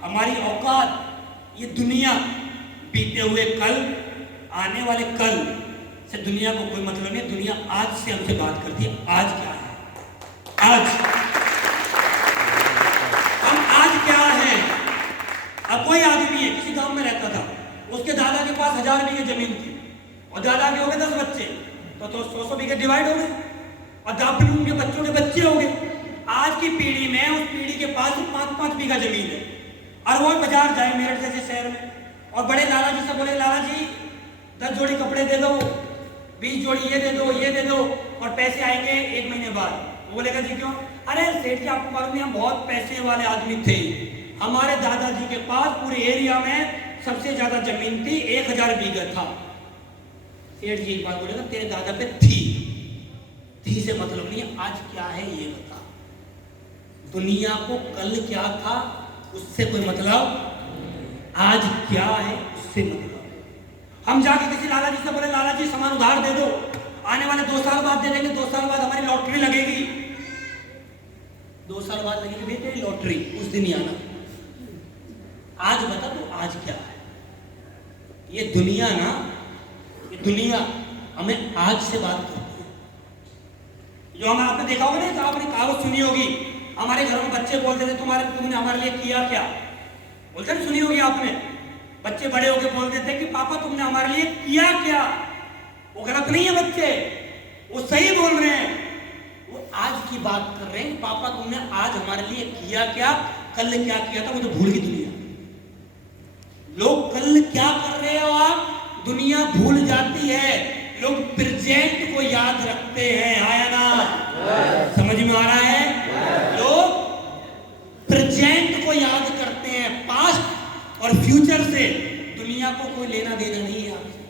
हमारी औकात, ये दुनिया बीते हुए कल, आने वाले कल से दुनिया को कोई मतलब नहीं। दुनिया आज से हमसे बात करती है, आज क्या है, आज हम आज क्या है। अब कोई आदमी है, किसी गांव में रहता था, उसके दादा के पास 1000 बीघे जमीन थी, और दादा के हो गए 10 बच्चे, तो 100 बीघे डिवाइड हो गए, और फिर उनके बच्चों के बच्चे हो गए। आज की पीढ़ी में उस पीढ़ी के पास 5-5 बीघा जमीन है, और वो बाजार जाए मेरठ जैसे शहर में, और बड़े लाला जी से बोले, लाला जी 10 जोड़ी कपड़े दे दो, 20 जोड़ी ये दे दो, ये दे दो, और पैसे आएंगे 1 महीने बाद। वो बोलेगा जी क्यों? अरे सेठ जी आपको मालूम नहीं, हम बहुत पैसे वाले आदमी थे, हमारे दादाजी के पास पूरे एरिया में सबसे ज्यादा जमीन थी, 1000 बीघा था। सेठ जी एक बात बोलेगा, तेरे दादा पे थी से मतलब नहीं है, आज क्या है ये बता। दुनिया को कल क्या था उससे कोई मतलब, आज क्या है उससे मतलब। हम जाके किसी लाला जी से बोले, लाला जी सामान उधार दे दो, आने वाले 2 साल बाद दे देंगे, 2 साल बाद हमारी लॉटरी लगेगी, 2 साल बाद लगेगी बेटे लॉटरी, उस दिन ही आना। आज बता तो आज क्या है? ये दुनिया ना, ये दुनिया हमें आज से बात करती है। जो हम आपने देखा होगा ना, आपने कहावत सुनी होगी, हमारे घर में बच्चे बोलते थे तुमने हमारे लिए किया क्या? बोलते ना, सुनी होगी आपने। बच्चे बड़े होकर बोलते थे कि पापा तुमने हमारे लिए किया क्या? वो गलत नहीं है बच्चे, वो सही बोल रहे हैं, वो आज की बात कर रहे हैं। पापा तुमने आज हमारे लिए किया क्या? कल क्या किया था वो तो भूल गई दुनिया। लोग कल क्या कर रहे हो आप, दुनिया भूल जाती है। लोग प्रेजेंट को याद रखते हैं, आया ना? समझ में आ रहा है? लोग प्रेजेंट को याद करते हैं, पास्ट और फ्यूचर से दुनिया को कोई लेना देना नहीं है आपसे।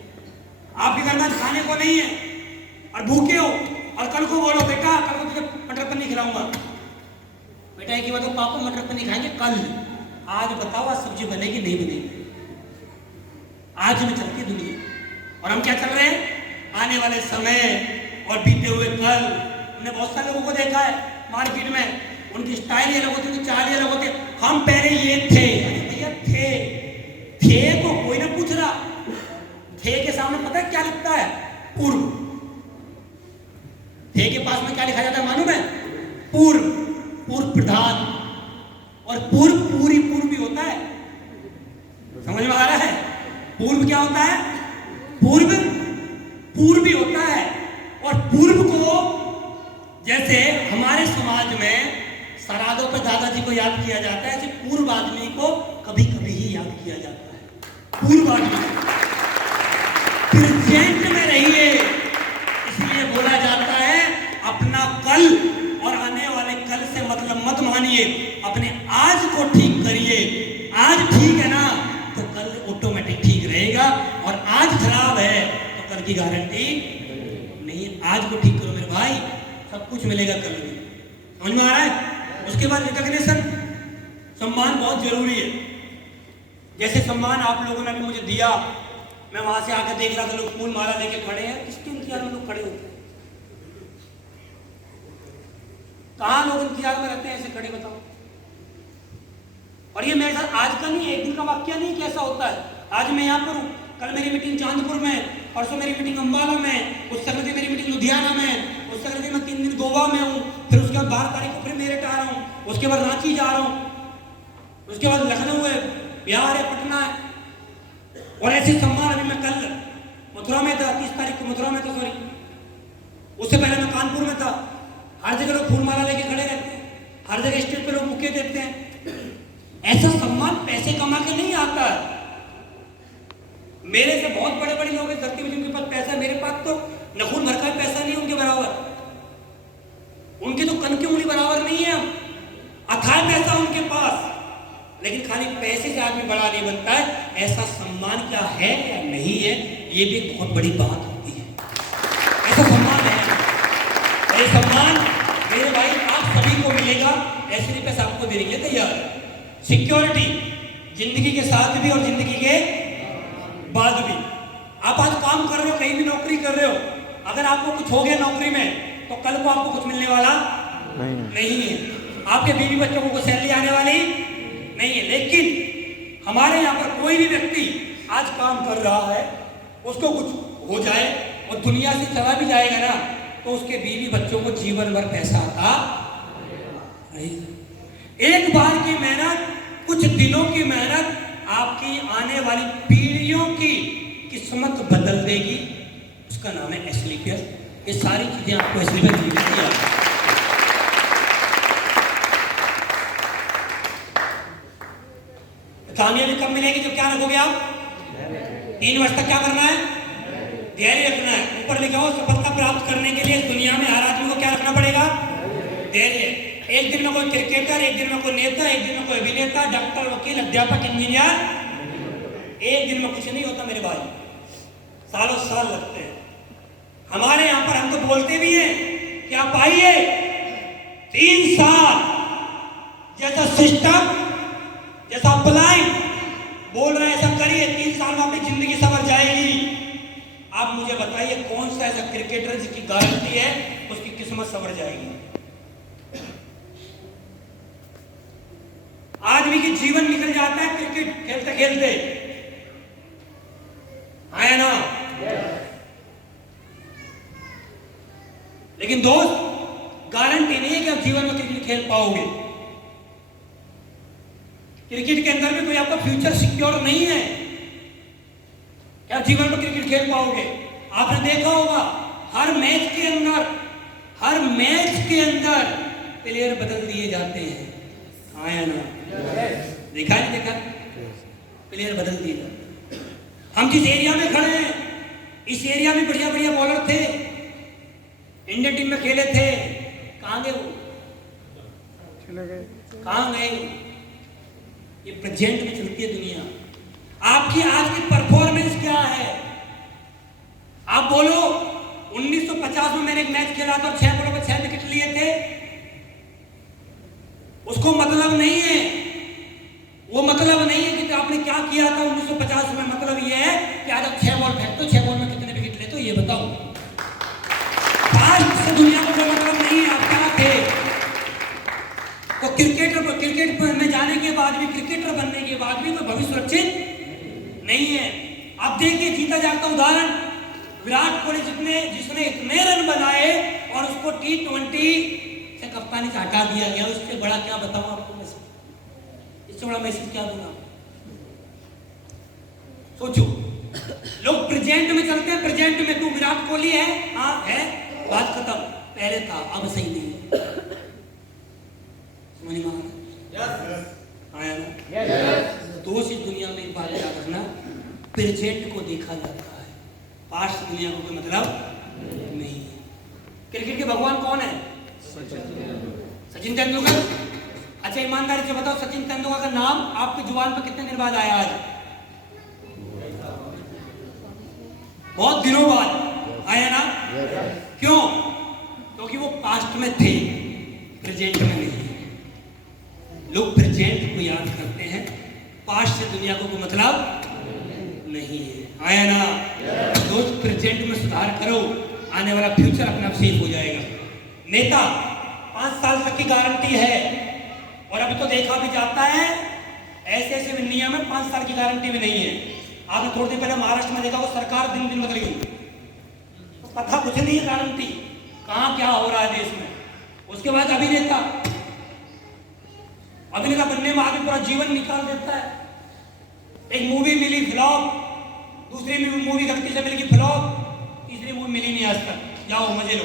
आपके घर में खाने को नहीं है और भूखे हो और कल को बोलो बेटा कल को तुझे मटर पनीर खिलाऊंगा, बेटा एक ही बात, पापा मटर पनीर खाएंगे कल, आज बताओ आज सब्जी बनेगी नहीं बनेगी? आज में चलती है दुनिया और हम क्या चल रहे हैं आने वाले समय और बीते हुए कल। हमने बहुत सारे लोगों को देखा है मार्केट में, उनकी स्टाइल ये अलग होती, उनकी चाल ये अलग होती। हम पहले ये थे, भैया थे को कोई ना पूछ रहा, थे के सामने पता है क्या लिखता है? पूर्व। थे के पास में क्या लिखा जाता है मालूम है? पूर्व, पूर्व प्रधान। और पूर्व पूरी पूर्व भी होता है, समझ में आ रहा है? पूर्व क्या होता है? पूर्व पूर्व भी होता है। और पूर्व को जैसे हमारे समाज में श्राद्धों पर दादाजी को याद किया जाता है, ऐसे पूर्व आदमी को कभी कभी ही याद किया जाता है। पूर्व आदमी प्रेजेंट में रहिए, इसलिए बोला जाता है अपना कल और आने वाले कल से मतलब मत मानिए, अपने आज को ठीक करिए। आज ठीक है ना तो कल ऑटोमेटिक ठीक रहेगा, और आज खराब है तो कल की गारंटी नहीं। आज को ठीक करो मेरे भाई, सब कुछ मिलेगा कल भी। समझ में आ रहा है? उसके बाद रिकॉग्निशन, सम्मान बहुत जरूरी है। जैसे सम्मान आप लोगों ने भी मुझे दिया, मैं वहां से आकर देख रहा था लोग फूल माला लेके खड़े हैं, किसके इंतजार में लोग खड़े होते हैं? कहां लोग इंतजार में रहते हैं ऐसे खड़े, बताओ? और ये मेरे साथ आज का नहीं, एक दिन का वाक्य नहीं, कैसा होता है। आज मैं यहाँ पर हूँ, कल मेरी मीटिंग चांदपुर में, परसों मेरी मीटिंग अंबाला में, उससे अगले दिन मेरी मीटिंग लुधियाना में, उससे अगले दिन मैं 3 दिन गोवा में हूँ, फिर उसके बाद 12 तारीख को फिर मेरठ आ रहा हूँ, उसके बाद रांची जा रहा हूँ, उसके बाद लखनऊ है, बिहार है, पटना है। और ऐसे सम्मान अभी मैं कल मथुरा में था, 30 तारीख को मथुरा में था, सॉरी, उससे पहले मैं कानपुर में था। हर जगह लोग फूल माला लेके खड़े रहते हैं, हर जगह स्टेज पे लोग बुके देते हैं। ऐसा सम्मान पैसे कमा के नहीं आता है। मेरे से बहुत बड़े बड़े लोग हैं धरती में जिनके पास पैसा है, मेरे पास तो नखून भर का पैसा नहीं उनके बराबर, उनके तो कन की उंगली बराबर नहीं है। अथाह पैसा उनके पास, लेकिन खाली पैसे से आदमी बड़ा नहीं बनता है। ऐसा सम्मान क्या है या नहीं है, ये भी एक बहुत बड़ी बात होती है। ऐसा सम्मान है, और ये सम्मान मेरे भाई आप सभी को मिलेगा। ऐसे नहीं पैसा आपको देने के लिए तैयार है। सिक्योरिटी, जिंदगी के साथ भी और जिंदगी के बाद भी। आप आज काम कर रहे हो, कहीं भी नौकरी कर रहे हो, अगर आपको कुछ हो गया नौकरी में तो कल को आपको कुछ मिलने वाला नहीं है। आपके बीवी बच्चों को सैलरी आने वाली नहीं है। लेकिन हमारे यहाँ पर कोई भी व्यक्ति आज काम कर रहा है, उसको कुछ हो जाए और दुनिया से चला भी जाएगा ना, तो उसके बीवी बच्चों को जीवन भर पैसा आता नहीं। एक बार की मेहनत, कुछ दिनों की मेहनत आपकी आने वाली पीढ़ियों की किस्मत बदल देगी। उसका नाम है एसलीपियस। ये सारी चीजें आपको एसलीपियस मिलेगी। कामयाबी कब मिलेगी? जब क्या रखोगे आप? 3 वर्ष तक क्या करना है? धैर्य रखना है। ऊपर लिखा हो सफलता प्राप्त करने के लिए इस दुनिया में हर आदमी को क्या रखना पड़ेगा? धैर्य। एक दिन में कोई क्रिकेटर, एक दिन में कोई नेता, एक दिन में कोई अभिनेता, डॉक्टर, वकील, अध्यापक, इंजीनियर, एक दिन में कुछ नहीं होता मेरे भाई, सालों साल लगते हैं। हमारे यहाँ पर हम तो बोलते भी हैं कि आप आइए, 3 साल जैसा सिस्टम, जैसा प्लान बोल रहे हैं ऐसा करिए, 3 साल में अपनी जिंदगी संवर जाएगी। आप मुझे बताइए कौन सा ऐसा क्रिकेटर जिसकी गारंटी है उसकी किस्मत संवर जाएगी? आदमी की जीवन निकल जाता है क्रिकेट खेलते खेलते, है ना? लेकिन दोस्त, गारंटी नहीं है कि आप जीवन में क्रिकेट खेल पाओगे। क्रिकेट के अंदर भी कोई आपका फ्यूचर सिक्योर नहीं है कि आप जीवन में क्रिकेट खेल पाओगे। आपने देखा होगा हर मैच के अंदर प्लेयर बदल दिए जाते हैं, आया ना? देखा नहीं देखा? प्लेयर बदल दिए जाते। हम जिस एरिया में खड़े हैं, इस एरिया में बढ़िया बढ़िया बॉलर थे, इंडियन टीम में खेले थे, कहां गए वो? चले गए। कहां गए? ये प्रेजेंट में चलती है दुनिया। आपकी आज की परफॉर्मेंस क्या है? 1950 में मैंने एक मैच खेला था और 6 बॉलों पर 6 विकेट लिए थे, उसको मतलब नहीं है, वो मतलब नहीं है कि आपने क्या किया था 1950 में। मतलब ये है कि आज आप 6 बॉल फेंकते हो, 6 बॉल में कितने विकेट लेते हो ये बताओ। आज से दुनिया को कोई मतलब नहीं है आप क्या थे। तो क्रिकेट में जाने के बाद भी, क्रिकेटर बनने के बाद भी कोई भविष्य सुरक्षित नहीं है। अब देखिए जीता जागता उदाहरण विराट कोहली जिसने इतने रन बनाए और उसको T20 से कप्तानी से हटा दिया गया, उससे बड़ा क्या बताऊं आपको मैसेज, इससे बड़ा मैसेज क्या दूंगा। सोचो, लोग प्रेजेंट में चलते हैं, प्रेजेंट में तू विराट कोहली है, हाँ है, बात खत्म, पहले था अब सही नहीं है। समझ में आया ना? दोस्त इस दुनिया में एक बात याद रखना, प्रेजेंट को देखा जाता है, पास्ट दुनिया को कोई मतलब नहीं है। क्रिकेट के भगवान कौन है? सचिन तेंदुलकर। अच्छा ईमानदारी से बताओ, सचिन तेंदुलकर का नाम आपकी जुबान पर कितने दिन बाद आया? आज बहुत दिनों बाद आया ना? क्यों? क्योंकि वो पास्ट में थे, प्रेजेंट में नहीं। लोग प्रेजेंट को याद करते हैं, पास्ट से दुनिया को कोई मतलब नहीं है। आया ना? दोस्त प्रेजेंट में सुधार करो, आने वाला फ्यूचर अपने आप सेफ हो जाएगा। नेता 5 साल तक की गारंटी है, और अभी तो देखा भी जाता है ऐसे ऐसे नियम में 5 साल की गारंटी भी नहीं है। आपने थोड़ी देर पहले महाराष्ट्र में देखा, वो सरकार दिन दिन बदल गई, तो पता कुछ नहीं है गारंटी कहाँ क्या हो रहा है देश में। उसके बाद अभिनेता बनने में आगे पूरा जीवन निकाल देता है। एक मूवी मिली फ्लॉप, दूसरी मूवी गलती से मिलेगी फ्लॉप, तीसरी मूवी मिली नहीं आज तक, जाओ मजे लो,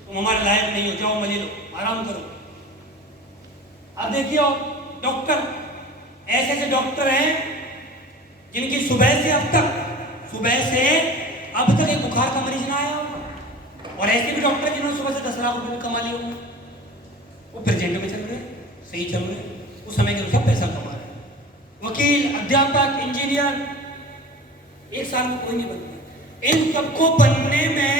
तुम हमारे लायक नहीं हो, जाओ मजे लो, आराम करो। अब देखिए डॉक्टर, ऐसे ऐसे डॉक्टर हैं जिनकी सुबह से अब तक एक बुखार का मरीज ना आया होगा, और ऐसे भी डॉक्टर जिन्होंने सुबह से 10 लाख रुपए कमा लिए होंगे, वो प्रेजेंट में चल रहे, सही चल रहे, उस समय के अनुसार पैसा कमा रहे। वकील, अध्यापक, इंजीनियर, एक साल में कोई नहीं बनता। इन सबको बनने में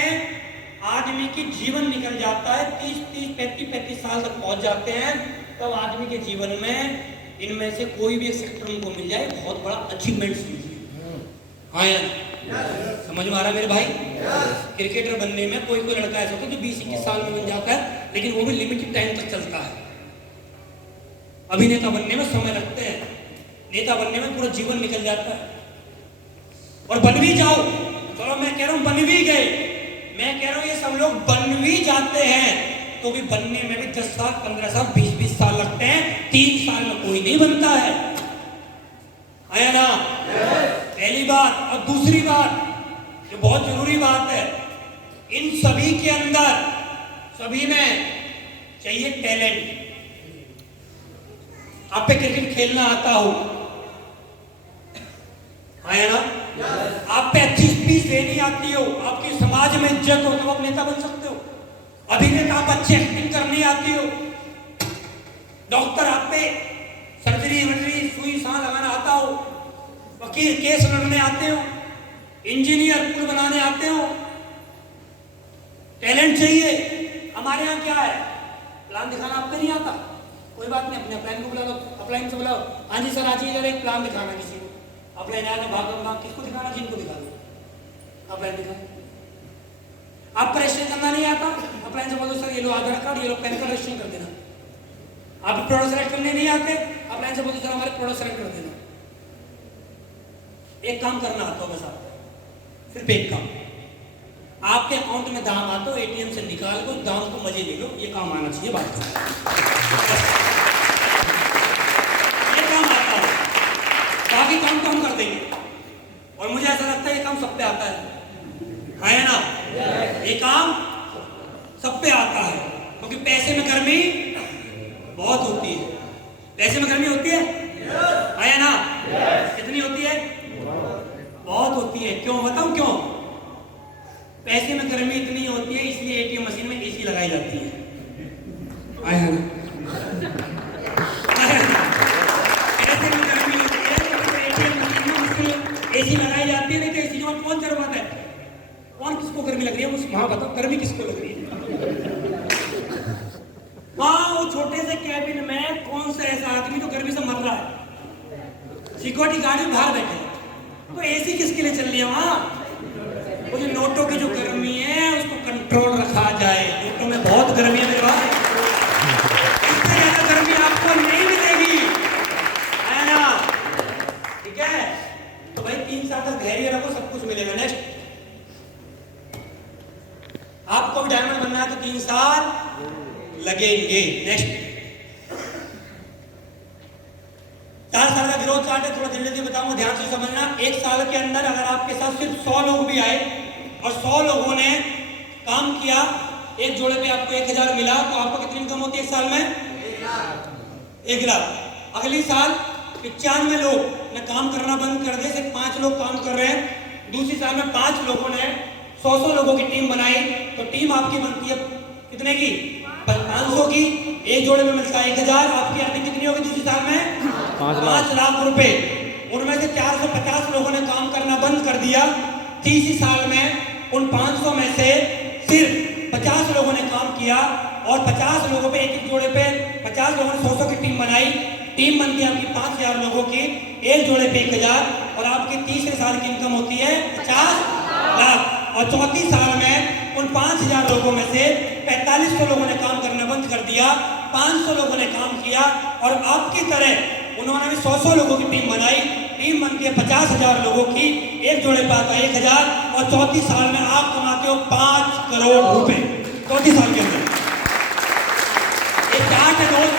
आदमी की जीवन निकल जाता है, 30 35 साल तक पहुंच जाते हैं, तब आदमी के जीवन में इनमें से कोई भी एक सेक्टर उनको मिल जाए, बहुत बड़ा अचीवमेंट समझिए। हाँ यार, समझ में आ रहा है मेरे भाई? क्रिकेटर बनने में कोई लड़का ऐसा होता है जो 20-21 साल में बन जाता है, लेकिन वो भी लिमिटेड टाइम तक चलता है। अभिनेता बनने में समय लगते हैं, नेता बनने में पूरा जीवन निकल जाता है। और बन भी जाओ, चलो मैं कह रहा हूं बन भी गए, मैं कह रहा हूं ये सब लोग बन भी जाते हैं तो भी बनने में भी 10 साल 15 साल 20 साल लगते हैं, 3 साल में कोई नहीं बनता है। आया ना? पहली बात। और दूसरी बात जो बहुत जरूरी बात है, इन सभी के अंदर, सभी में चाहिए टैलेंट। आप पे क्रिकेट खेलना आता हो, आया ना? आप पे अच्छी स्पीच देनी आती हो, आपकी समाज में इज्जत हो, तो आप नेता बन सकते हो। अभिनेता आप अच्छी एक्टिंग करनी आती हो, डॉक्टर आप पे सर्जरी वर्जरी सुई सांस लगाना आता हो, वकील केस लड़ने आते हो, इंजीनियर पुल बनाने आते हो, टैलेंट चाहिए। हमारे यहाँ क्या है, प्लान दिखाना आपको नहीं आता, कोई बात नहीं, अपने अपलाइन को बुला लो, अपलाइन से बुलाओ, हाँ जी सर आज इधर एक प्लान दिखाना किसी को, अपलाइन आया भाग किसको दिखाना, जिनको दिखा दो, अपलाइन दिखा। आपको रजिस्ट्रेशन करना नहीं आता, अपलाइन से बोलो सर ये लो आधार कार्ड, ये लो पैन कार्ड, रजिस्ट्रेशन कर देना। आप प्रोडक्ट सेलेक्ट करने नहीं आते, अपलाइन से बोलो सर हमारे प्रोडक्ट सेलेक्ट कर देना। एक काम करना आता हो बस आपको, सिर्फ एक काम, आपके अकाउंट में दाम आता हो, एटीएम से निकाल दो, दाम को मजे ले लो, ये काम आना चाहिए। बात ये काम आता हो, बाकी काम तो हम कर देंगे, और मुझे ऐसा लगता है ये काम सब पे आता है ना? ये काम सब पे आता है, क्योंकि पैसे में गर्मी बहुत होती है। पैसे में गर्मी होती है, है ना? कितनी होती है? बहुत होती है। क्यों बताऊं क्यों? पैसे में गर्मी इतनी होती है इसलिए एटीएम मशीन में एसी लगाई जाती है। पैसे में गर्मी होती है तो एटीएम मशीन में एसी लगाई जाती है, नहीं तो एसी के बाद कौन चलवाता है? कौन किसको गर्मी लग रही है, वहां बताओ गर्मी किसको लग रही है। वहां वो छोटे से कैबिन में कौन सा ऐसा आदमी तो गर्मी से मर रहा है, सिक्योरिटी गार्ड में बाहर बैठे, तो एसी किसके लिए चल रही है वहां? वो जो नोटों की जो गर्मी है उसको कंट्रोल रखा जाए। नोटों में बहुत गर्मी है मेरे भाई, इससे ज्यादा गर्मी आपको नहीं मिलेगी, है ना? ठीक है, तो भाई 3 साल तक धैर्य रखो, सब कुछ मिलेगा। नेक्स्ट, आपको भी डायमंड बनना है तो 3 साल लगेंगे। नेक्स्ट, 4 साल का ग्रोथ चार्ट है, थोड़ा जल्दी बताऊंगा, ध्यान से समझना। 1 साल के अंदर अगर आपके साथ सिर्फ 100 लोग भी आए और 100 लोगों ने काम किया, एक जोड़े पे आपको 1000 मिला, तो आपको कितनी इनकम होती है 1 साल में? 1 लाख। अगली साल 95 लोग ने काम करना बंद कर दिया, सिर्फ 5 लोग काम कर रहे हैं। दूसरी साल में 5 लोगों ने 100 लोगों की टीम बनाई, तो टीम आपकी बनती है कितने की? 500 की। एक जोड़े में मिलता है 1000, आपकी अर्निंग कितनी होगी दूसरी साल में? 5 लाख रुपए। उनमें से 450 लोगों ने काम करना बंद कर दिया। तीसरी साल में उन 500 में से सिर्फ 50 लोगों ने काम किया, और 50 लोगों पे एक जोड़े पे 50 लोगों ने 100 की टीम बनाई। टीम बनती है आपकी 5000 लोगों की, एक जोड़े पे 1000, और आपकी तीसरे साल की इनकम होती है 50 लाख। और चौथी साल में उन 5000 लोगों में से 4500 लोगों ने काम करना बंद कर दिया, 500 लोगों ने काम किया, और आपकी तरह उन्होंने भी 100 लोगों की टीम बनाई। टीम बनती है 50,000 लोगों की, एक जोड़े पे आता है 1000, और चौथी साल में आप कमाते हो 5 करोड़ रुपए चौथी साल के अंदर। एक चार्ट है दोस्त,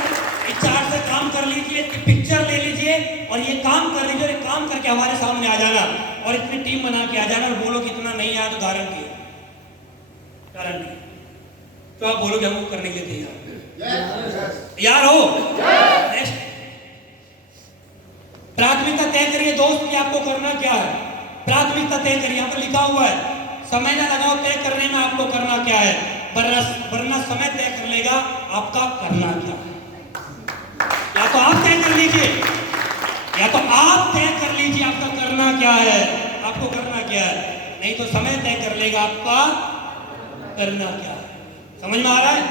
इस चार्ट से काम कर लीजिए, पिक्चर ले लीजिए और ये काम कर लीजिए, और काम करके हमारे सामने आ जाना और इतनी टीम बना के आ जाना, और बोलो कि इतना नहीं आया तो गारंटी गारंटी, तो आप बोलोगे हमको करने के लिए तैयार हो। नेक्स्ट, प्राथमिकता तय करिए दोस्त कि आपको करना क्या है। प्राथमिकता तय करिए, यहाँ पर लिखा हुआ है, समय ना लगाओ तय करने में आपको करना क्या है, वरना समय तय कर लेगा आपका करना क्या है। या तो आप तय कर लीजिए, या तो आप तय कर लीजिए आपका करना क्या है, आपको करना क्या है, नहीं तो समय तय कर लेगा आपका करना क्या है। समझ में आ रहा है?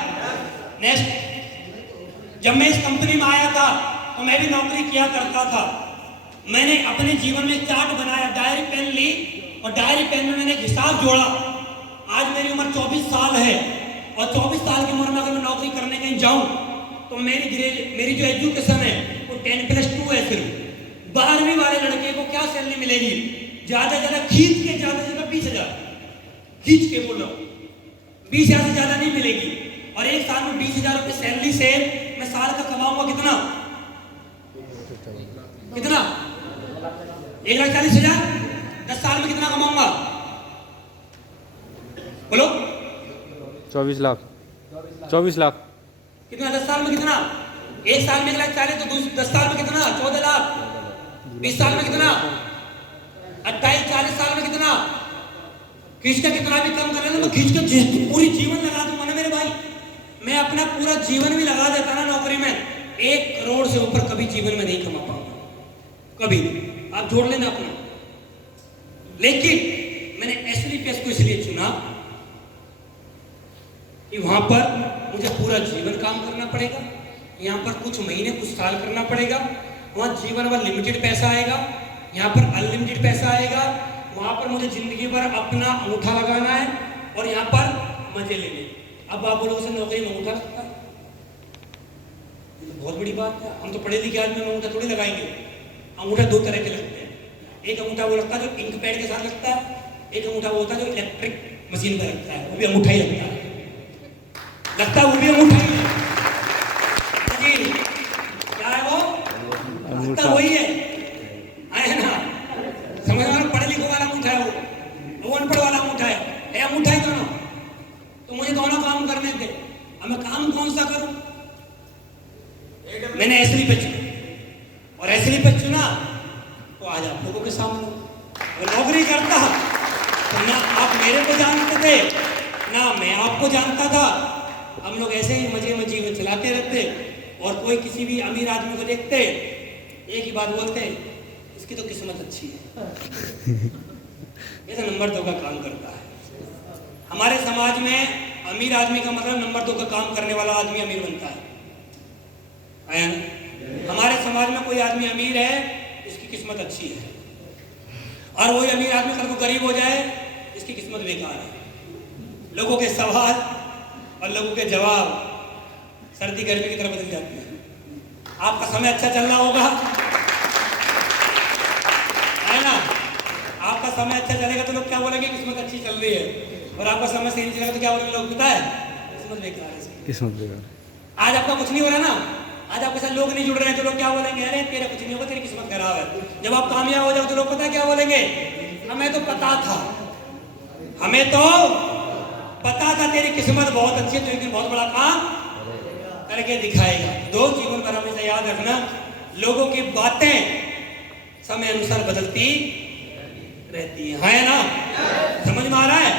नेक्स्ट, जब मैं इस कंपनी में आया था तो मैं भी नौकरी किया करता था। मैंने अपने जीवन में चार्ट बनाया, डायरी पेन ली और डायरी पेन में मैंने हिसाब जोड़ा। आज मेरी उम्र 24 साल है, और 24 साल की उम्र में अगर मैं नौकरी करने कहीं जाऊं तो मेरी जो एजुकेशन है वो 10+2 है। सिर्फ 12वीं वाले लड़के को क्या सैलरी मिलेगी? ज्यादा से ज्यादा खींच के, ज्यादा से ज्यादा 20,000, खींच के बोल रहा हूँ, 20,000 से ज्यादा नहीं मिलेगी। और एक साल में 20,000 रुपये सैलरी से मैं साल का कमाऊंगा कितना? 1,40,000। 10 साल में कितना कमाऊंगा बोलो? 24 लाख। 24 लाख कितना? 10 साल में कितना? एक साल में 1,40,000, तो 10 साल में कितना? 14 लाख। 20 साल में कितना? 28-40 साल में कितना? खींच का कितना भी कम कर लेना, मैं खींच के पूरी जीवन लगा दूंगा ना मेरे भाई। मैं अपना पूरा जीवन भी लगा देता ना नौकरी में, 1 करोड़ से ऊपर कभी जीवन में नहीं कमा पाऊंगा, कभी नहीं। आप जोड़ लेना अपना। लेकिन मैंने SLPS को इसलिए चुना कि वहां पर मुझे पूरा जीवन काम करना पड़ेगा, यहाँ पर कुछ महीने कुछ साल करना पड़ेगा। वहां जीवन भर लिमिटेड पैसा आएगा, यहाँ पर अनलिमिटेड पैसा आएगा। वहां पर मुझे जिंदगी भर अपना अंगूठा लगाना है और यहाँ पर मजे लेने। अब आप बोलोगे से नौकरी में अंगूठा लगता है, तो बहुत बड़ी बात है। हम तो पढ़े लिखे आदमी में अंगूठा थोड़ी लगाएंगे। अंगूठा 2 तरह के लगते हैं। एक अंगूठा वो लगता है जो इंक पैड के साथ लगता है, एक अंगूठा वो होता है जो इलेक्ट्रिक मशीन पर लगता है, वो भी अंगूठा ही लगता है, वो भी अंगूठा ही है। क्या है वो? लगता वही है ना? समझ में? पढ़े लिखे वाला अंगूठा है, वो अनपढ़ वाला अंगूठा है अंगूठा ही दोनों। तो मुझे दोनों काम करने थे, अब मैं काम कौन सा करूं? मैंने SLPS चुना, और SLPS चुना तो आज आप लोगों के सामने वो नौकरी करता तो ना आप मेरे को जानते थे ना मैं आपको जानता था। हम लोग ऐसे ही मजे में जीवन चलाते रहते, और कोई किसी भी अमीर आदमी को देखते एक ही बात बोलते, इसकी तो किस्मत अच्छी है, ऐसा नंबर 2 का काम करता है। हमारे समाज में अमीर आदमी का मतलब नंबर 2 का काम करने वाला आदमी अमीर बनता है। आया ना? हमारे समाज में कोई आदमी अमीर है, इसकी किस्मत अच्छी है, और वही अमीर आदमी कल को गरीब हो जाए, इसकी किस्मत बेकार है। लोगों के सवाल और लोगों के जवाब सर्दी गर्मी की तरफ बदल जाती है। आपका समय अच्छा चल रहा होगा, है ना? आपका समय अच्छा चलेगा तो लोग क्या बोलेंगे, किस्मत अच्छी चल रही है, और आपका समय सही नहीं चलेगा तो क्या बोलेंगे लोग, पता है, किस्मत बेकार है, किस्मत बेकार। आज आपका कुछ नहीं हो रहा ना, आज आपके साथ लोग नहीं जुड़ रहे हैं तो लोग क्या बोलेंगे, अरे तेरा कुछ नहीं होगा, तेरी किस्मत खराब है। जब आप कामयाब हो जाओ तो लोग पता है क्या बोलेंगे, हमें तो पता था, हमें तो पता था तेरी किस्मत बहुत अच्छी है, तो एक दिन बहुत बड़ा काम करके दिखाएगा। दोस्त, जीवन भर हमेशा याद रखना, लोगों की बातें समय अनुसार बदलती रहती है ना? समझ में आ रहा है?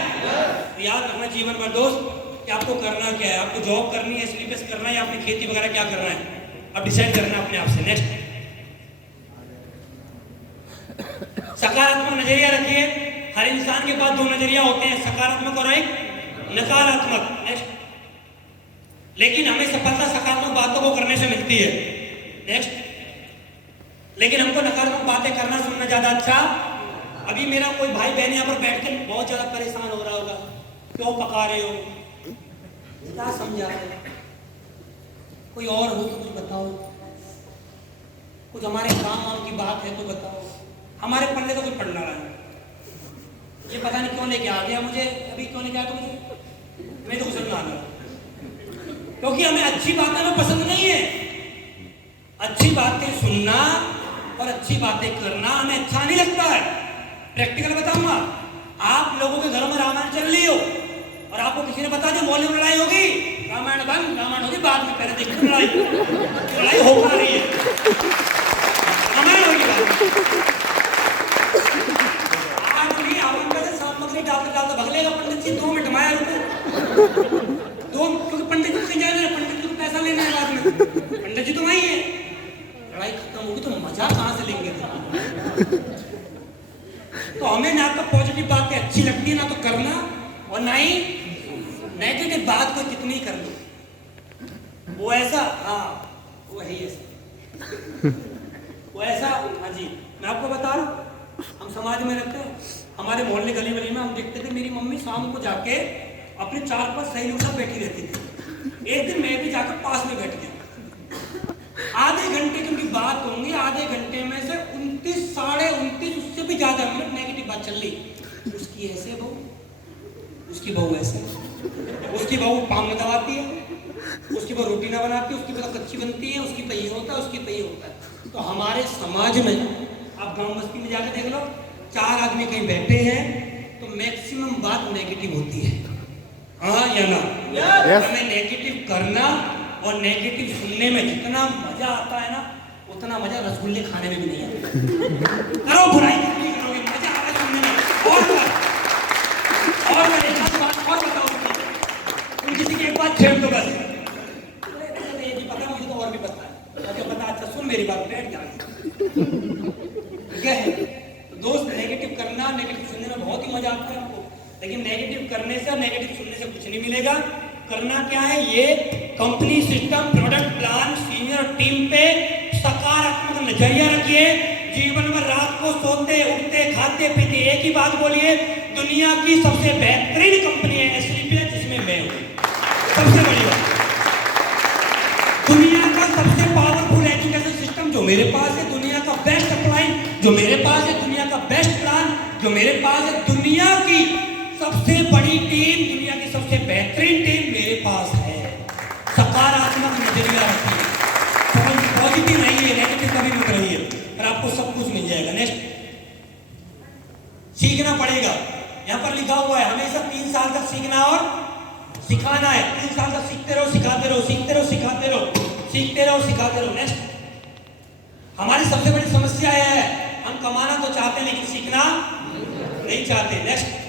तो याद रखना जीवन भर दोस्त कि आपको करना क्या है। आपको जॉब करनी है, स्लीपेस करना है, या अपनी खेती वगैरह क्या करना है, अब डिसाइड करना अपने आप से। नेक्स्ट, सकारात्मक नजरिया रखिए। हर इंसान के पास 2 नजरिया होते हैं, सकारात्मक और एक नकारात्मक। नेक्स्ट, लेकिन हमें सफलता सकारात्मक बातों को करने से मिलती है। नेक्स्ट, लेकिन हमको नकारात्मक बातें करना सुनना ज्यादा अच्छा। अभी मेरा कोई भाई बहन यहाँ पर बैठ के बहुत ज्यादा परेशान हो रहा होगा, क्यों पका रहे हो, क्या समझा रहे हो, कोई और हो तो कुछ बताओ, कुछ हमारे काम वाम की बात है तो बताओ। हमारे पढ़ने तो कुछ पढ़ रहा है, ये पता नहीं क्यों लेके आ गया मुझे, अभी क्यों लेके आया तो मुझे, मैं तो कुछ समझ आ गया, क्योंकि हमें अच्छी बातें में पसंद नहीं है। अच्छी बातें सुनना और अच्छी बातें करना हमें अच्छा नहीं लगता है। प्रैक्टिकल बताऊंगा, आप लोगों के घरों में रामायण चल रही हो और आपको किसी ने बता दिया मोहल्ले में लड़ाई होगी, रामायण बंद, रामायण होगी बाद में, पहले देखिए लड़ाई हो पा रही है, रामायण होगी आज नहीं। आप सामग्री डालते डालते भगलेगा पंडित जी, 2 मिनट माया रुको, 2, क्योंकि पंडित जी जाए ना, पंडित जी को पैसा लेना है बाद में, पंडित जी तो वही है। लड़ाई खत्म होगी तो मजा कहां से लेंगे? तो हमें ना तो पॉजिटिव बातें अच्छी लगती है ना तो करना, और ना ही नेगेटिव बात को कितनी कर लो, वो ऐसा, हाँ वही ऐसा, वो ऐसा, हाँ जी। मैं आपको बता रहा हूँ, हम समाज में रहते हैं, हमारे मोहल्ले गली गली में हम देखते थे, मेरी मम्मी शाम को जाके अपने 4-5 सहेलियों के साथ बैठी रहती थी। एक दिन मैं भी जाकर पास में बैठ गया, आधे घंटे की उनकी बात होंगी, आधे घंटे में से 29, साढ़े 29, उससे भी ज्यादा मिनट नेगेटिव बात चल रही। उसकी ऐसे बहू, उसकी बहू ऐसे, उसकी बहू पाम में दबाती है, उसकी बहू रोटी ना बनाती है, उसकी बहू कच्ची बनती है, उसकी तो ये होता है, उसकी तो ये होता है। तो हमारे समाज में आप गांव बस्ती में जाकर देख लो, 4 आदमी कहीं बैठे हैं तो मैक्सिमम बात नेगेटिव होती है, हाँ या ना? हमें नेगेटिव करना और नेगेटिव सुनने में जितना मजा आता है ना, उतना मजा रसगुल्ले खाने में भी नहीं आता। करो बुराई कितनी करोगे, मजा आता है सुनने में। और मैं एक बात और बताऊं, तुम किसी की एक बात छेड़ दो बस, ये भी पता, मुझे तो और भी पता है, अगर पता, अच्छा सुन मेरी बात, बैठ जा, ठीक है? तो दोस्त, नेगेटिव करना, नेगेटिव सुनने में बहुत ही मजा आता है आपको, लेकिन नेगेटिव करने से और नेगेटिव सुनने से कुछ नहीं मिलेगा। करना क्या है, ये company system, product plan, senior team पे सकारात्मक नजरिया रखिए। जीवन में रात को सोते उठते खाते पीते एक ही बात बोलिए, दुनिया की सबसे बेहतरीन कंपनी है एसलीपीएस, जिसमें मैं हूं, सबसे बड़ी बात। दुनिया का सबसे पावरफुल एजुकेशन सिस्टम जो मेरे पास है, दुनिया का बेस्ट अप्लायंस जो मेरे पास है, दुनिया का बेस्ट प्लान जो मेरे पास है, दुनिया की सबसे बड़ी टीम, दुनिया की सबसे बेहतरीन टीम मेरे पास है। सकारात्मक नजरिया रखिए, पॉजिटिव रहिए, नेगेटिव कभी मत रहिए, और आपको सब कुछ मिल जाएगा। नेक्स्ट, सीखना पड़ेगा। यहाँ पर लिखा हुआ है हमेशा 3 साल तक सीखना और सिखाना है। 3 साल तक सीखते रहो, सिखाते रहो, सीखते रहो, सिखाते रहो, सीखते रहो, सिखाते रहो। नेक्स्ट, हमारी सबसे बड़ी समस्या है, हम कमाना तो चाहते हैं लेकिन सीखना नहीं चाहते। नेक्स्ट,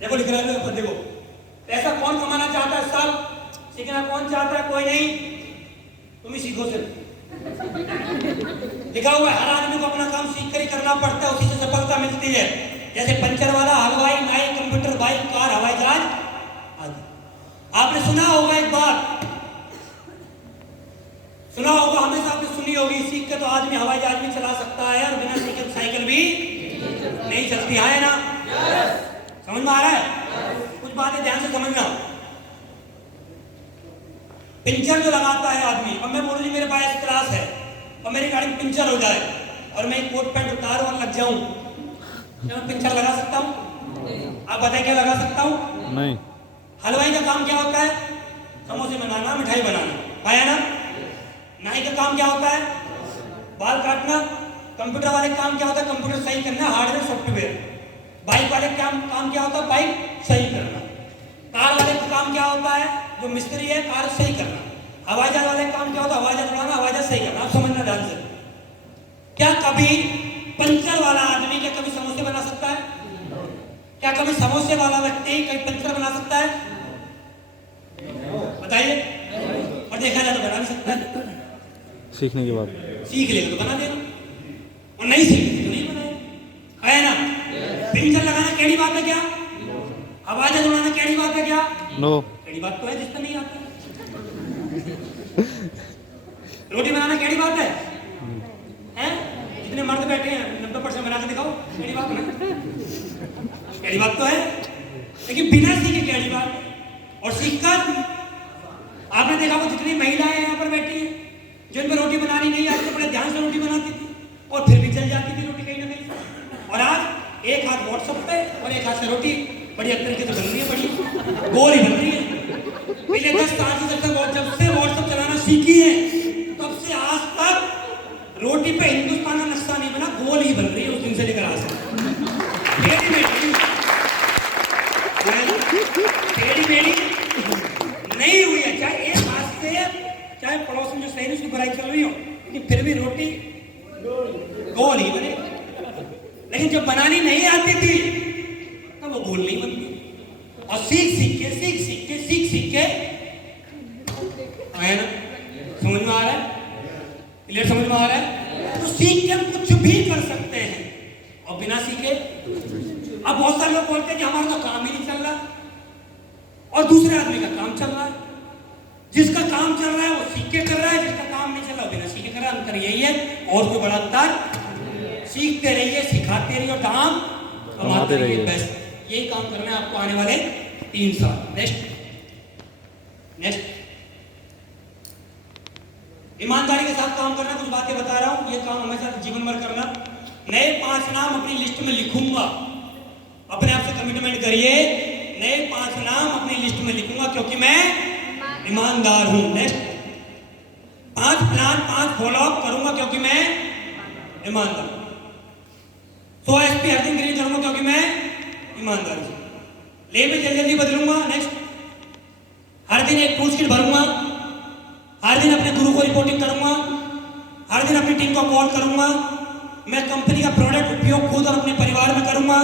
देखो लिख रहा है, देखो पैसा कौन कमाना चाहता है इस साल, सीखना कौन चाहता है, कोई नहीं, तुम ही सीखो सिर्फ। लिखा हुआ है हर आदमी को अपना काम सीख कर ही करना पड़ता है, उसी से सफलता मिलती है। जैसे पंचर वाला, हलवाई, नाई, कंप्यूटर बाइक, कार, हवाई जहाज आदि। आपने सुना होगा एक बात, सुना होगा, हमेशा आपने सुनी होगी, सीख के तो आदमी हवाई जहाज भी चला सकता है और बिना सीखे साइकिल भी नहीं चलती है ना। समझ में आ रहा है? कुछ बातें ध्यान से समझना। पंचर जो लगाता है आदमी, अब मैं बोलूं जी मेरे पास क्लास है और मेरी गाड़ी में पंचर हो जाए और मैं कोट पैंट उतारूं और लग जाऊं, क्या मैं पंचर लगा सकता हूं? आप बताएं क्या लगा सकता हूं? नहीं। हलवाई का काम क्या होता है? समोसे बनाना, मिठाई बनाना, पाया ना। नाई का काम क्या होता है? बाल काटना। कंप्यूटर वाले का काम क्या होता है? कंप्यूटर सही करना, हार्डवेयर सॉफ्टवेयर। बाइक वाले का काम क्या होता है? बाइक सही करना। कार वाले का काम क्या होता है? जो मिस्त्री है, कार सही करना। हवाई जहाज वाले का काम क्या होता है? हवाई जहाज उड़ाना, हवाई जहाज सही करना। आप समझना ध्यान से। क्या कभी पंचर वाला आदमी क्या कभी समोसे बना सकता है? क्या कभी समोसे वाला व्यक्ति कहीं पंचर बना सकता है? बताइए। और देखा जाए तो बना भी सकता है, सीखने के बाद। सीख लेगा तो बना देगा और नहीं सीखेगा तो नहीं बनाएगा, है ना। पंचर लगाना केड़ी बात है क्या? हवाई जहाज उड़ाना केड़ी बात है क्या? नो। केड़ी बात तो है जिसका नहीं आता। रोटी बनाना केड़ी बात है? हैं? जितने मर्द बैठे हैं 90% बना के दिखाओ, केड़ी बात है? केड़ी बात तो है, लेकिन बिना सीखे केड़ी बात। और सीखकर आपने देखा वो जितनी महिलाएं यहाँ पर बैठी हैं जिन पर रोटी बनानी नहीं आती, बड़े ध्यान से रोटी बनाती थी और फिर भी चल जाती थी रोटी कहीं ना कहीं। और आज एक हाथ व्हाट्सएप पे और एक हाथ से रोटी बड़ी अच्छे तरीके से बन रही है, बड़ी गोल ही बन रही है। पहले 10 साल से जब से व्हाट्सएप चलाना सीखी है तब से आज तक रोटी पे हिंदुस्तान का नक्शा नहीं बना, गोल ही बन रही है उस दिन से लेकर आज तक। टेढ़ी नहीं हुई है, चाहे एक हाथ से, चाहे पड़ोस में जो सही उसकी बुराई चल रही हो, लेकिन फिर भी रोटी गोल ही बने। लेकिन जब बनानी नहीं आती थी तब वो गोल नहीं बनती। और सीख सीख के आया ना। समझ में आ रहा है? क्लियर समझ में आ रहा है? तो सीख के हम कुछ भी कर सकते हैं और बिना सीखे। अब बहुत सारे लोग बोलते हैं कि हमारा तो काम ही नहीं चल रहा और दूसरे आदमी का काम चल रहा है। जिसका काम चल रहा है वो सीख के कर रहा है, जिसका काम नहीं चल रहा बिना सीखे कर रहा है। अंतर यही है, और कोई बड़ा अंतर। सीखते रहिए, सिखाते रहिए और काम कमाते रहिए। बस यही काम करना है आपको आने वाले 3 साल। नेक्स्ट ईमानदारी के साथ काम करना। कुछ बातें बता रहा हूं, ये काम हमेशा जीवन भर करना। नए 5 नाम अपनी लिस्ट में लिखूंगा, अपने आप से कमिटमेंट करिए, नए 5 नाम अपनी लिस्ट में लिखूंगा क्योंकि मैं ईमानदार हूं। नेक्स्ट 5 प्लान 5 फॉलो अप करूंगा क्योंकि मैं ईमानदार हूं। 100 SP हर दिन ग्रीन करूंगा क्योंकि मैं ईमानदार हूं। लेबर जल्दी बदलूंगा। नेक्स्ट हर दिन एक क्रूज किट भरूंगा, हर दिन अपने गुरु को रिपोर्टिंग करूंगा, हर दिन अपनी टीम को कॉल करूंगा। मैं कंपनी का प्रोडक्ट उपयोग खुद और अपने परिवार में करूंगा।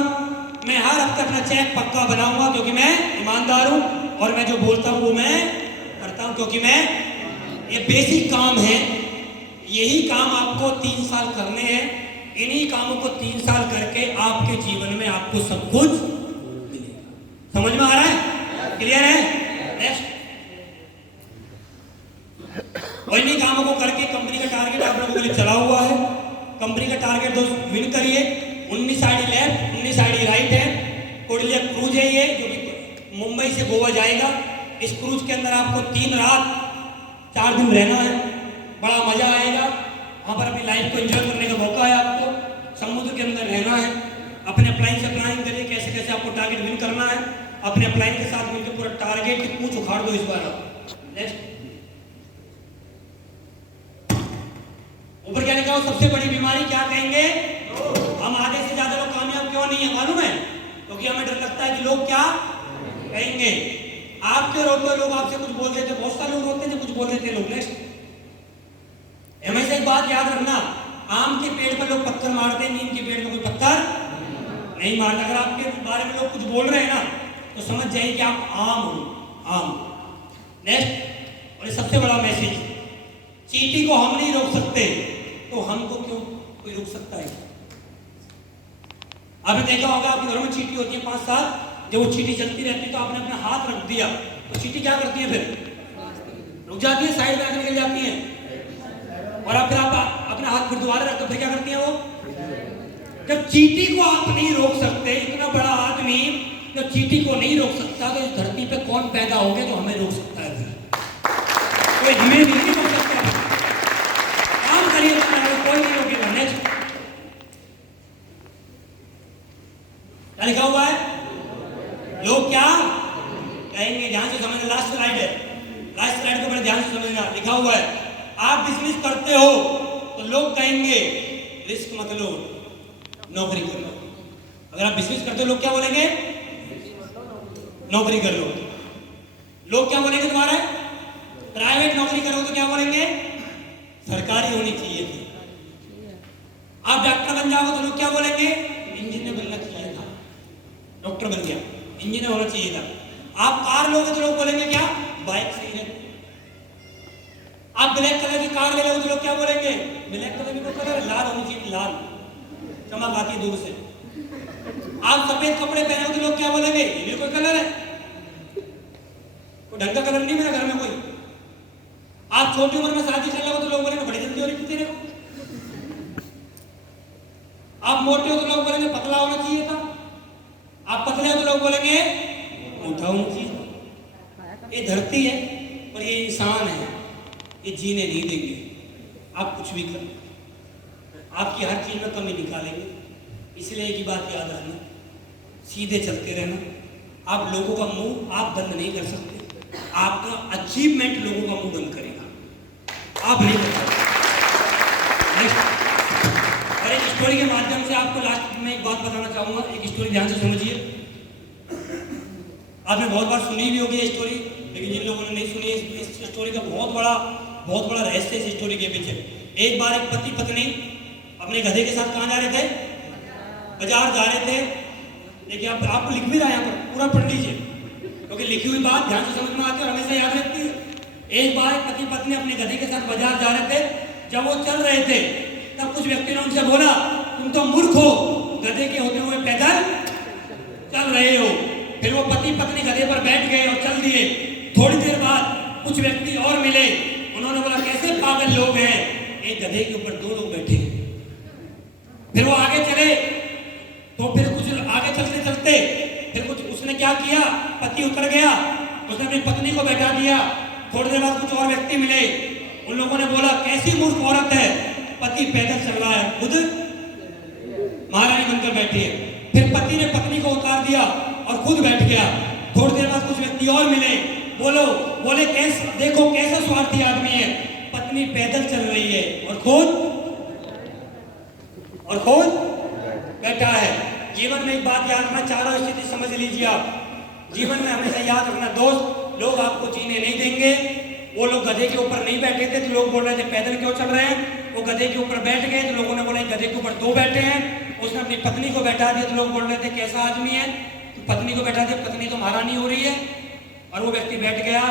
मैं हर हफ्ते अपना चेक पक्का बनाऊंगा क्योंकि मैं ईमानदार हूं और मैं जो बोलता हूं वो मैं करता हूं क्योंकि मैं। ये बेसिक काम है, यही काम आपको 3 साल करने हैं। इन्हीं कामों को 3 साल करके आपके जीवन में आपको सब कुछ मिलेगा। समझ में आ रहा है? क्लियर है? नेक्स्ट और इन्हीं कामों को करके कंपनी का टारगेट आप लोगों के लिए चला हुआ है। कंपनी का टारगेट दोस्तों विन करिए। 19 आईडी लेफ्ट 19 आईडी राइट है। कोडिलिया क्रूज है ये, जो कि मुंबई से गोवा जाएगा। इस क्रूज के अंदर आपको 3 रात 4 दिन रहना है। बड़ा मजा आएगा वहाँ पर, अपनी लाइफ को एंजॉय करने का मौका है आपको। समुद्र के अंदर रहना है। अपने अपलाइन से प्लानिंग करिए कैसे कैसे आपको टारगेट विन करना है। अपने अपलाइन के साथ मिलकर पूरा टारगेट की पूछ उखाड़ दो इस बार आप। नेक्स्ट ऊपर क्या लिखा हो? सबसे बड़ी बीमारी क्या कहेंगे? हम आधे से ज्यादा लोग कामयाब क्यों नहीं है मालूम है? क्योंकि हमें डर लगता है कि लोग क्या कहेंगे। आपके रोते लोग आपसे कुछ बोल देते, बहुत सारे लोग रोते हैं कुछ बोल देते लोग। नेक्स्ट हमेशा एक बात याद रखना, आम के पेड़ पर लोग पत्थर मारते हैं, नीम के पेड़ पर कोई पत्थर नहीं मारता। अगर आपके बारे में लोग कुछ बोल रहे हैं ना तो समझ जाइए कि आप आम हो, आम। नेक्स्ट और सबसे बड़ा मैसेज, चींटी को हम नहीं रोक सकते तो हमको क्यों कोई रोक सकता है? आपने देखा होगा आपके घरों में चींटी होती है 5-7 जब वो चींटी चलती रहती है तो आपने अपना हाथ रख दिया तो चींटी क्या करती है, फिर रुक जाती है, साइड में आके निकल जाती है। और आप फिर आप अपना हाथ फिर दोबारा रख दो, फिर क्या करती है वो? जब चींटी को आप नहीं रोक सकते, इतना बड़ा आदमी जब चींटी को नहीं रोक सकता, तो इस धरती पे कौन पैदा हो गया जो हमें रोक सकता है? कोई हमें नहीं रोक सकता। काम करिए, कोई नहीं रोकेगा। नेक्स्ट क्या लिखा हुआ है? लोग क्या कहेंगे? ध्यान से समझना, लास्ट स्लाइड है, लास्ट स्लाइड को बड़े ध्यान से समझना। लिखा हुआ है आप बिजनेस करते हो तो लोग कहेंगे रिस्क मत लो, नौकरी कर लो। अगर आप बिजनेस करते हो लोग क्या बोलेंगे? नौकरी कर लो। लोग क्या बोलेंगे तुम्हारा? प्राइवेट नौकरी करो तो क्या बोलेंगे? सरकारी होनी चाहिए थी। आप डॉक्टर बन जाओगे तो लोग क्या बोलेंगे? इंजीनियर बनना चाहिए था। डॉक्टर बन गया, इंजीनियर होना चाहिए था। आप कार लोगे तो लोग बोलेंगे क्या? बाइक सही है। आप ब्लैक कलर की कार ले लोगे तो लोग क्या बोलेंगे? ब्लैक कलर की कलर लाल होनी चाहिए, लाल चमक आती है दूर से। आप सफेद कपड़े पहने हो तो लोग क्या बोलेंगे? ये कोई कलर है, कोई ढंग का कलर नहीं मेरा घर में कोई। आप छोटी उम्र में शादी कर लो तो लोग बोलेंगे बड़ी जल्दी हो रही तेरे को। आप मोटे हो तो लोग बोलेंगे पतला होना चाहिए था। आप पतले हो तो लोग बोलेंगे मोटा होना चाहिए। ये धरती है और ये इंसान है, ये जीने नहीं देंगे। आप कुछ भी करो, आपकी हर चीज में कमी निकालेंगे। इसलिए एक ही बात याद रखना, सीधे चलते रहना। आप लोगों का मुंह आप बंद नहीं कर सकते, आपका अचीवमेंट लोगों का मुंह बंद करेगा, आप नहीं कर सकते। और एक स्टोरी के माध्यम से आपको लास्ट में एक बात बताना चाहूंगा। एक स्टोरी ध्यान से समझिए। आपने बहुत बार सुनी भी होगी ये स्टोरी, लेकिन जिन लोगों ने नहीं सुनी इस स्टोरी का बहुत बड़ा रहस्य इस स्टोरी के पीछे। एक बार एक पति पत्नी अपने गधे के साथ कहाँ जा रहे थे? बाजार जा रहे थे। देखिए आपको लिख भी रहा है यहाँ पर, पूरा पढ़ लीजिए, क्योंकि लिखी हुई बात ध्यान से समझ में आती है और हमेशा याद रहती है। एक बार पति पत्नी अपने गधे के साथ बाजार जा रहे थे। जब वो चल रहे थे तब कुछ व्यक्ति ने उनसे बोला, तुम तो मूर्ख हो, गधे के होते हुए पैदल चल रहे हो। फिर वो पति पत्नी गधे पर बैठ गए और चल दिए। थोड़ी देर बाद कुछ व्यक्ति और मिले, उन्होंने बोला कैसे पागल लोग हैं, एक गधे के ऊपर 2 लोग बैठे। फिर वो आगे चले तो फिर कुछ आगे चलते चलते फिर कुछ उसने क्या किया, पति उतर गया, उसने अपनी पत्नी को बैठा दिया। थोड़ी देर बाद कुछ और व्यक्ति मिले, उन लोगों ने बोला कैसी मूर्ख औरत है, पति पैदल चल रहा है, खुद महारानी बनकर बैठी है। फिर पति ने पत्नी को उतार दिया और खुद बैठ गया। थोड़ी देर बाद कुछ व्यक्ति और मिले, बोले कैसे, देखो कैसा स्वार्थी आदमी है, पत्नी पैदल चल रही है और खुद बैठा है। जीवन में एक बात याद रखना, चारों स्थिति समझ लीजिए आप। जीवन में हमेशा याद रखना दोस्त, लोग आपको जीने नहीं देंगे। वो लोग गधे के ऊपर नहीं बैठे थे तो लोग बोल रहे थे पैदल क्यों चल रहे हैं। वो गधे के ऊपर बैठ गए तो लोगों ने बोला गधे के ऊपर 2 बैठे हैं। उसने अपनी पत्नी को बैठा दिया तो लोग बोल रहे थे कैसा आदमी है, तो पत्नी को बैठा दिया, पत्नी तो महारानी हो रही है। और वो व्यक्ति बैठ गया,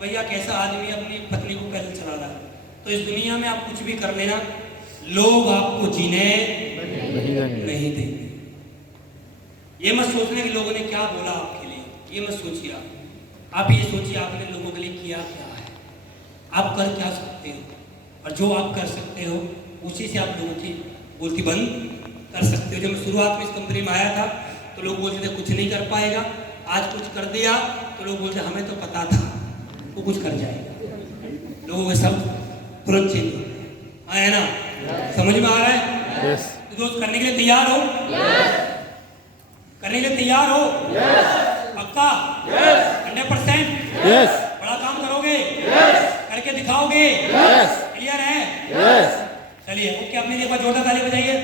भैया कैसा आदमी अपनी पत्नी को पैदल चला रहा है। तो इस दुनिया में आप कुछ भी कर लेना, लोग आपको जीने नहीं देंगे। ये मत सोचने कि लोगों ने क्या बोला आपके लिए, ये मत सोचिए। आप ये सोचिए आपने लोगों के लिए किया क्या है, आप कर क्या सकते हो, और जो आप कर सकते हो उसी से आप लोगों की बोलती बंद कर सकते हो। जब मैं शुरुआत में इस कंपनी में आया था तो लोग बोलते थे कुछ नहीं कर पाएगा, आज कुछ कर दिया तो लोग बोलते हमें तो पता था वो कुछ कर जाएगा। लोगों के सब तुरंत चेंज है ना, समझ में आ रहा है? यस। तो दोस्त करने के लिए तैयार हो? करने के लिए तैयार हो? पक्का? 100%? बड़ा काम करोगे? करके दिखाओगे? क्लियर है? चलिए ओके, अपने लिए जोरदार ताली बजाइए।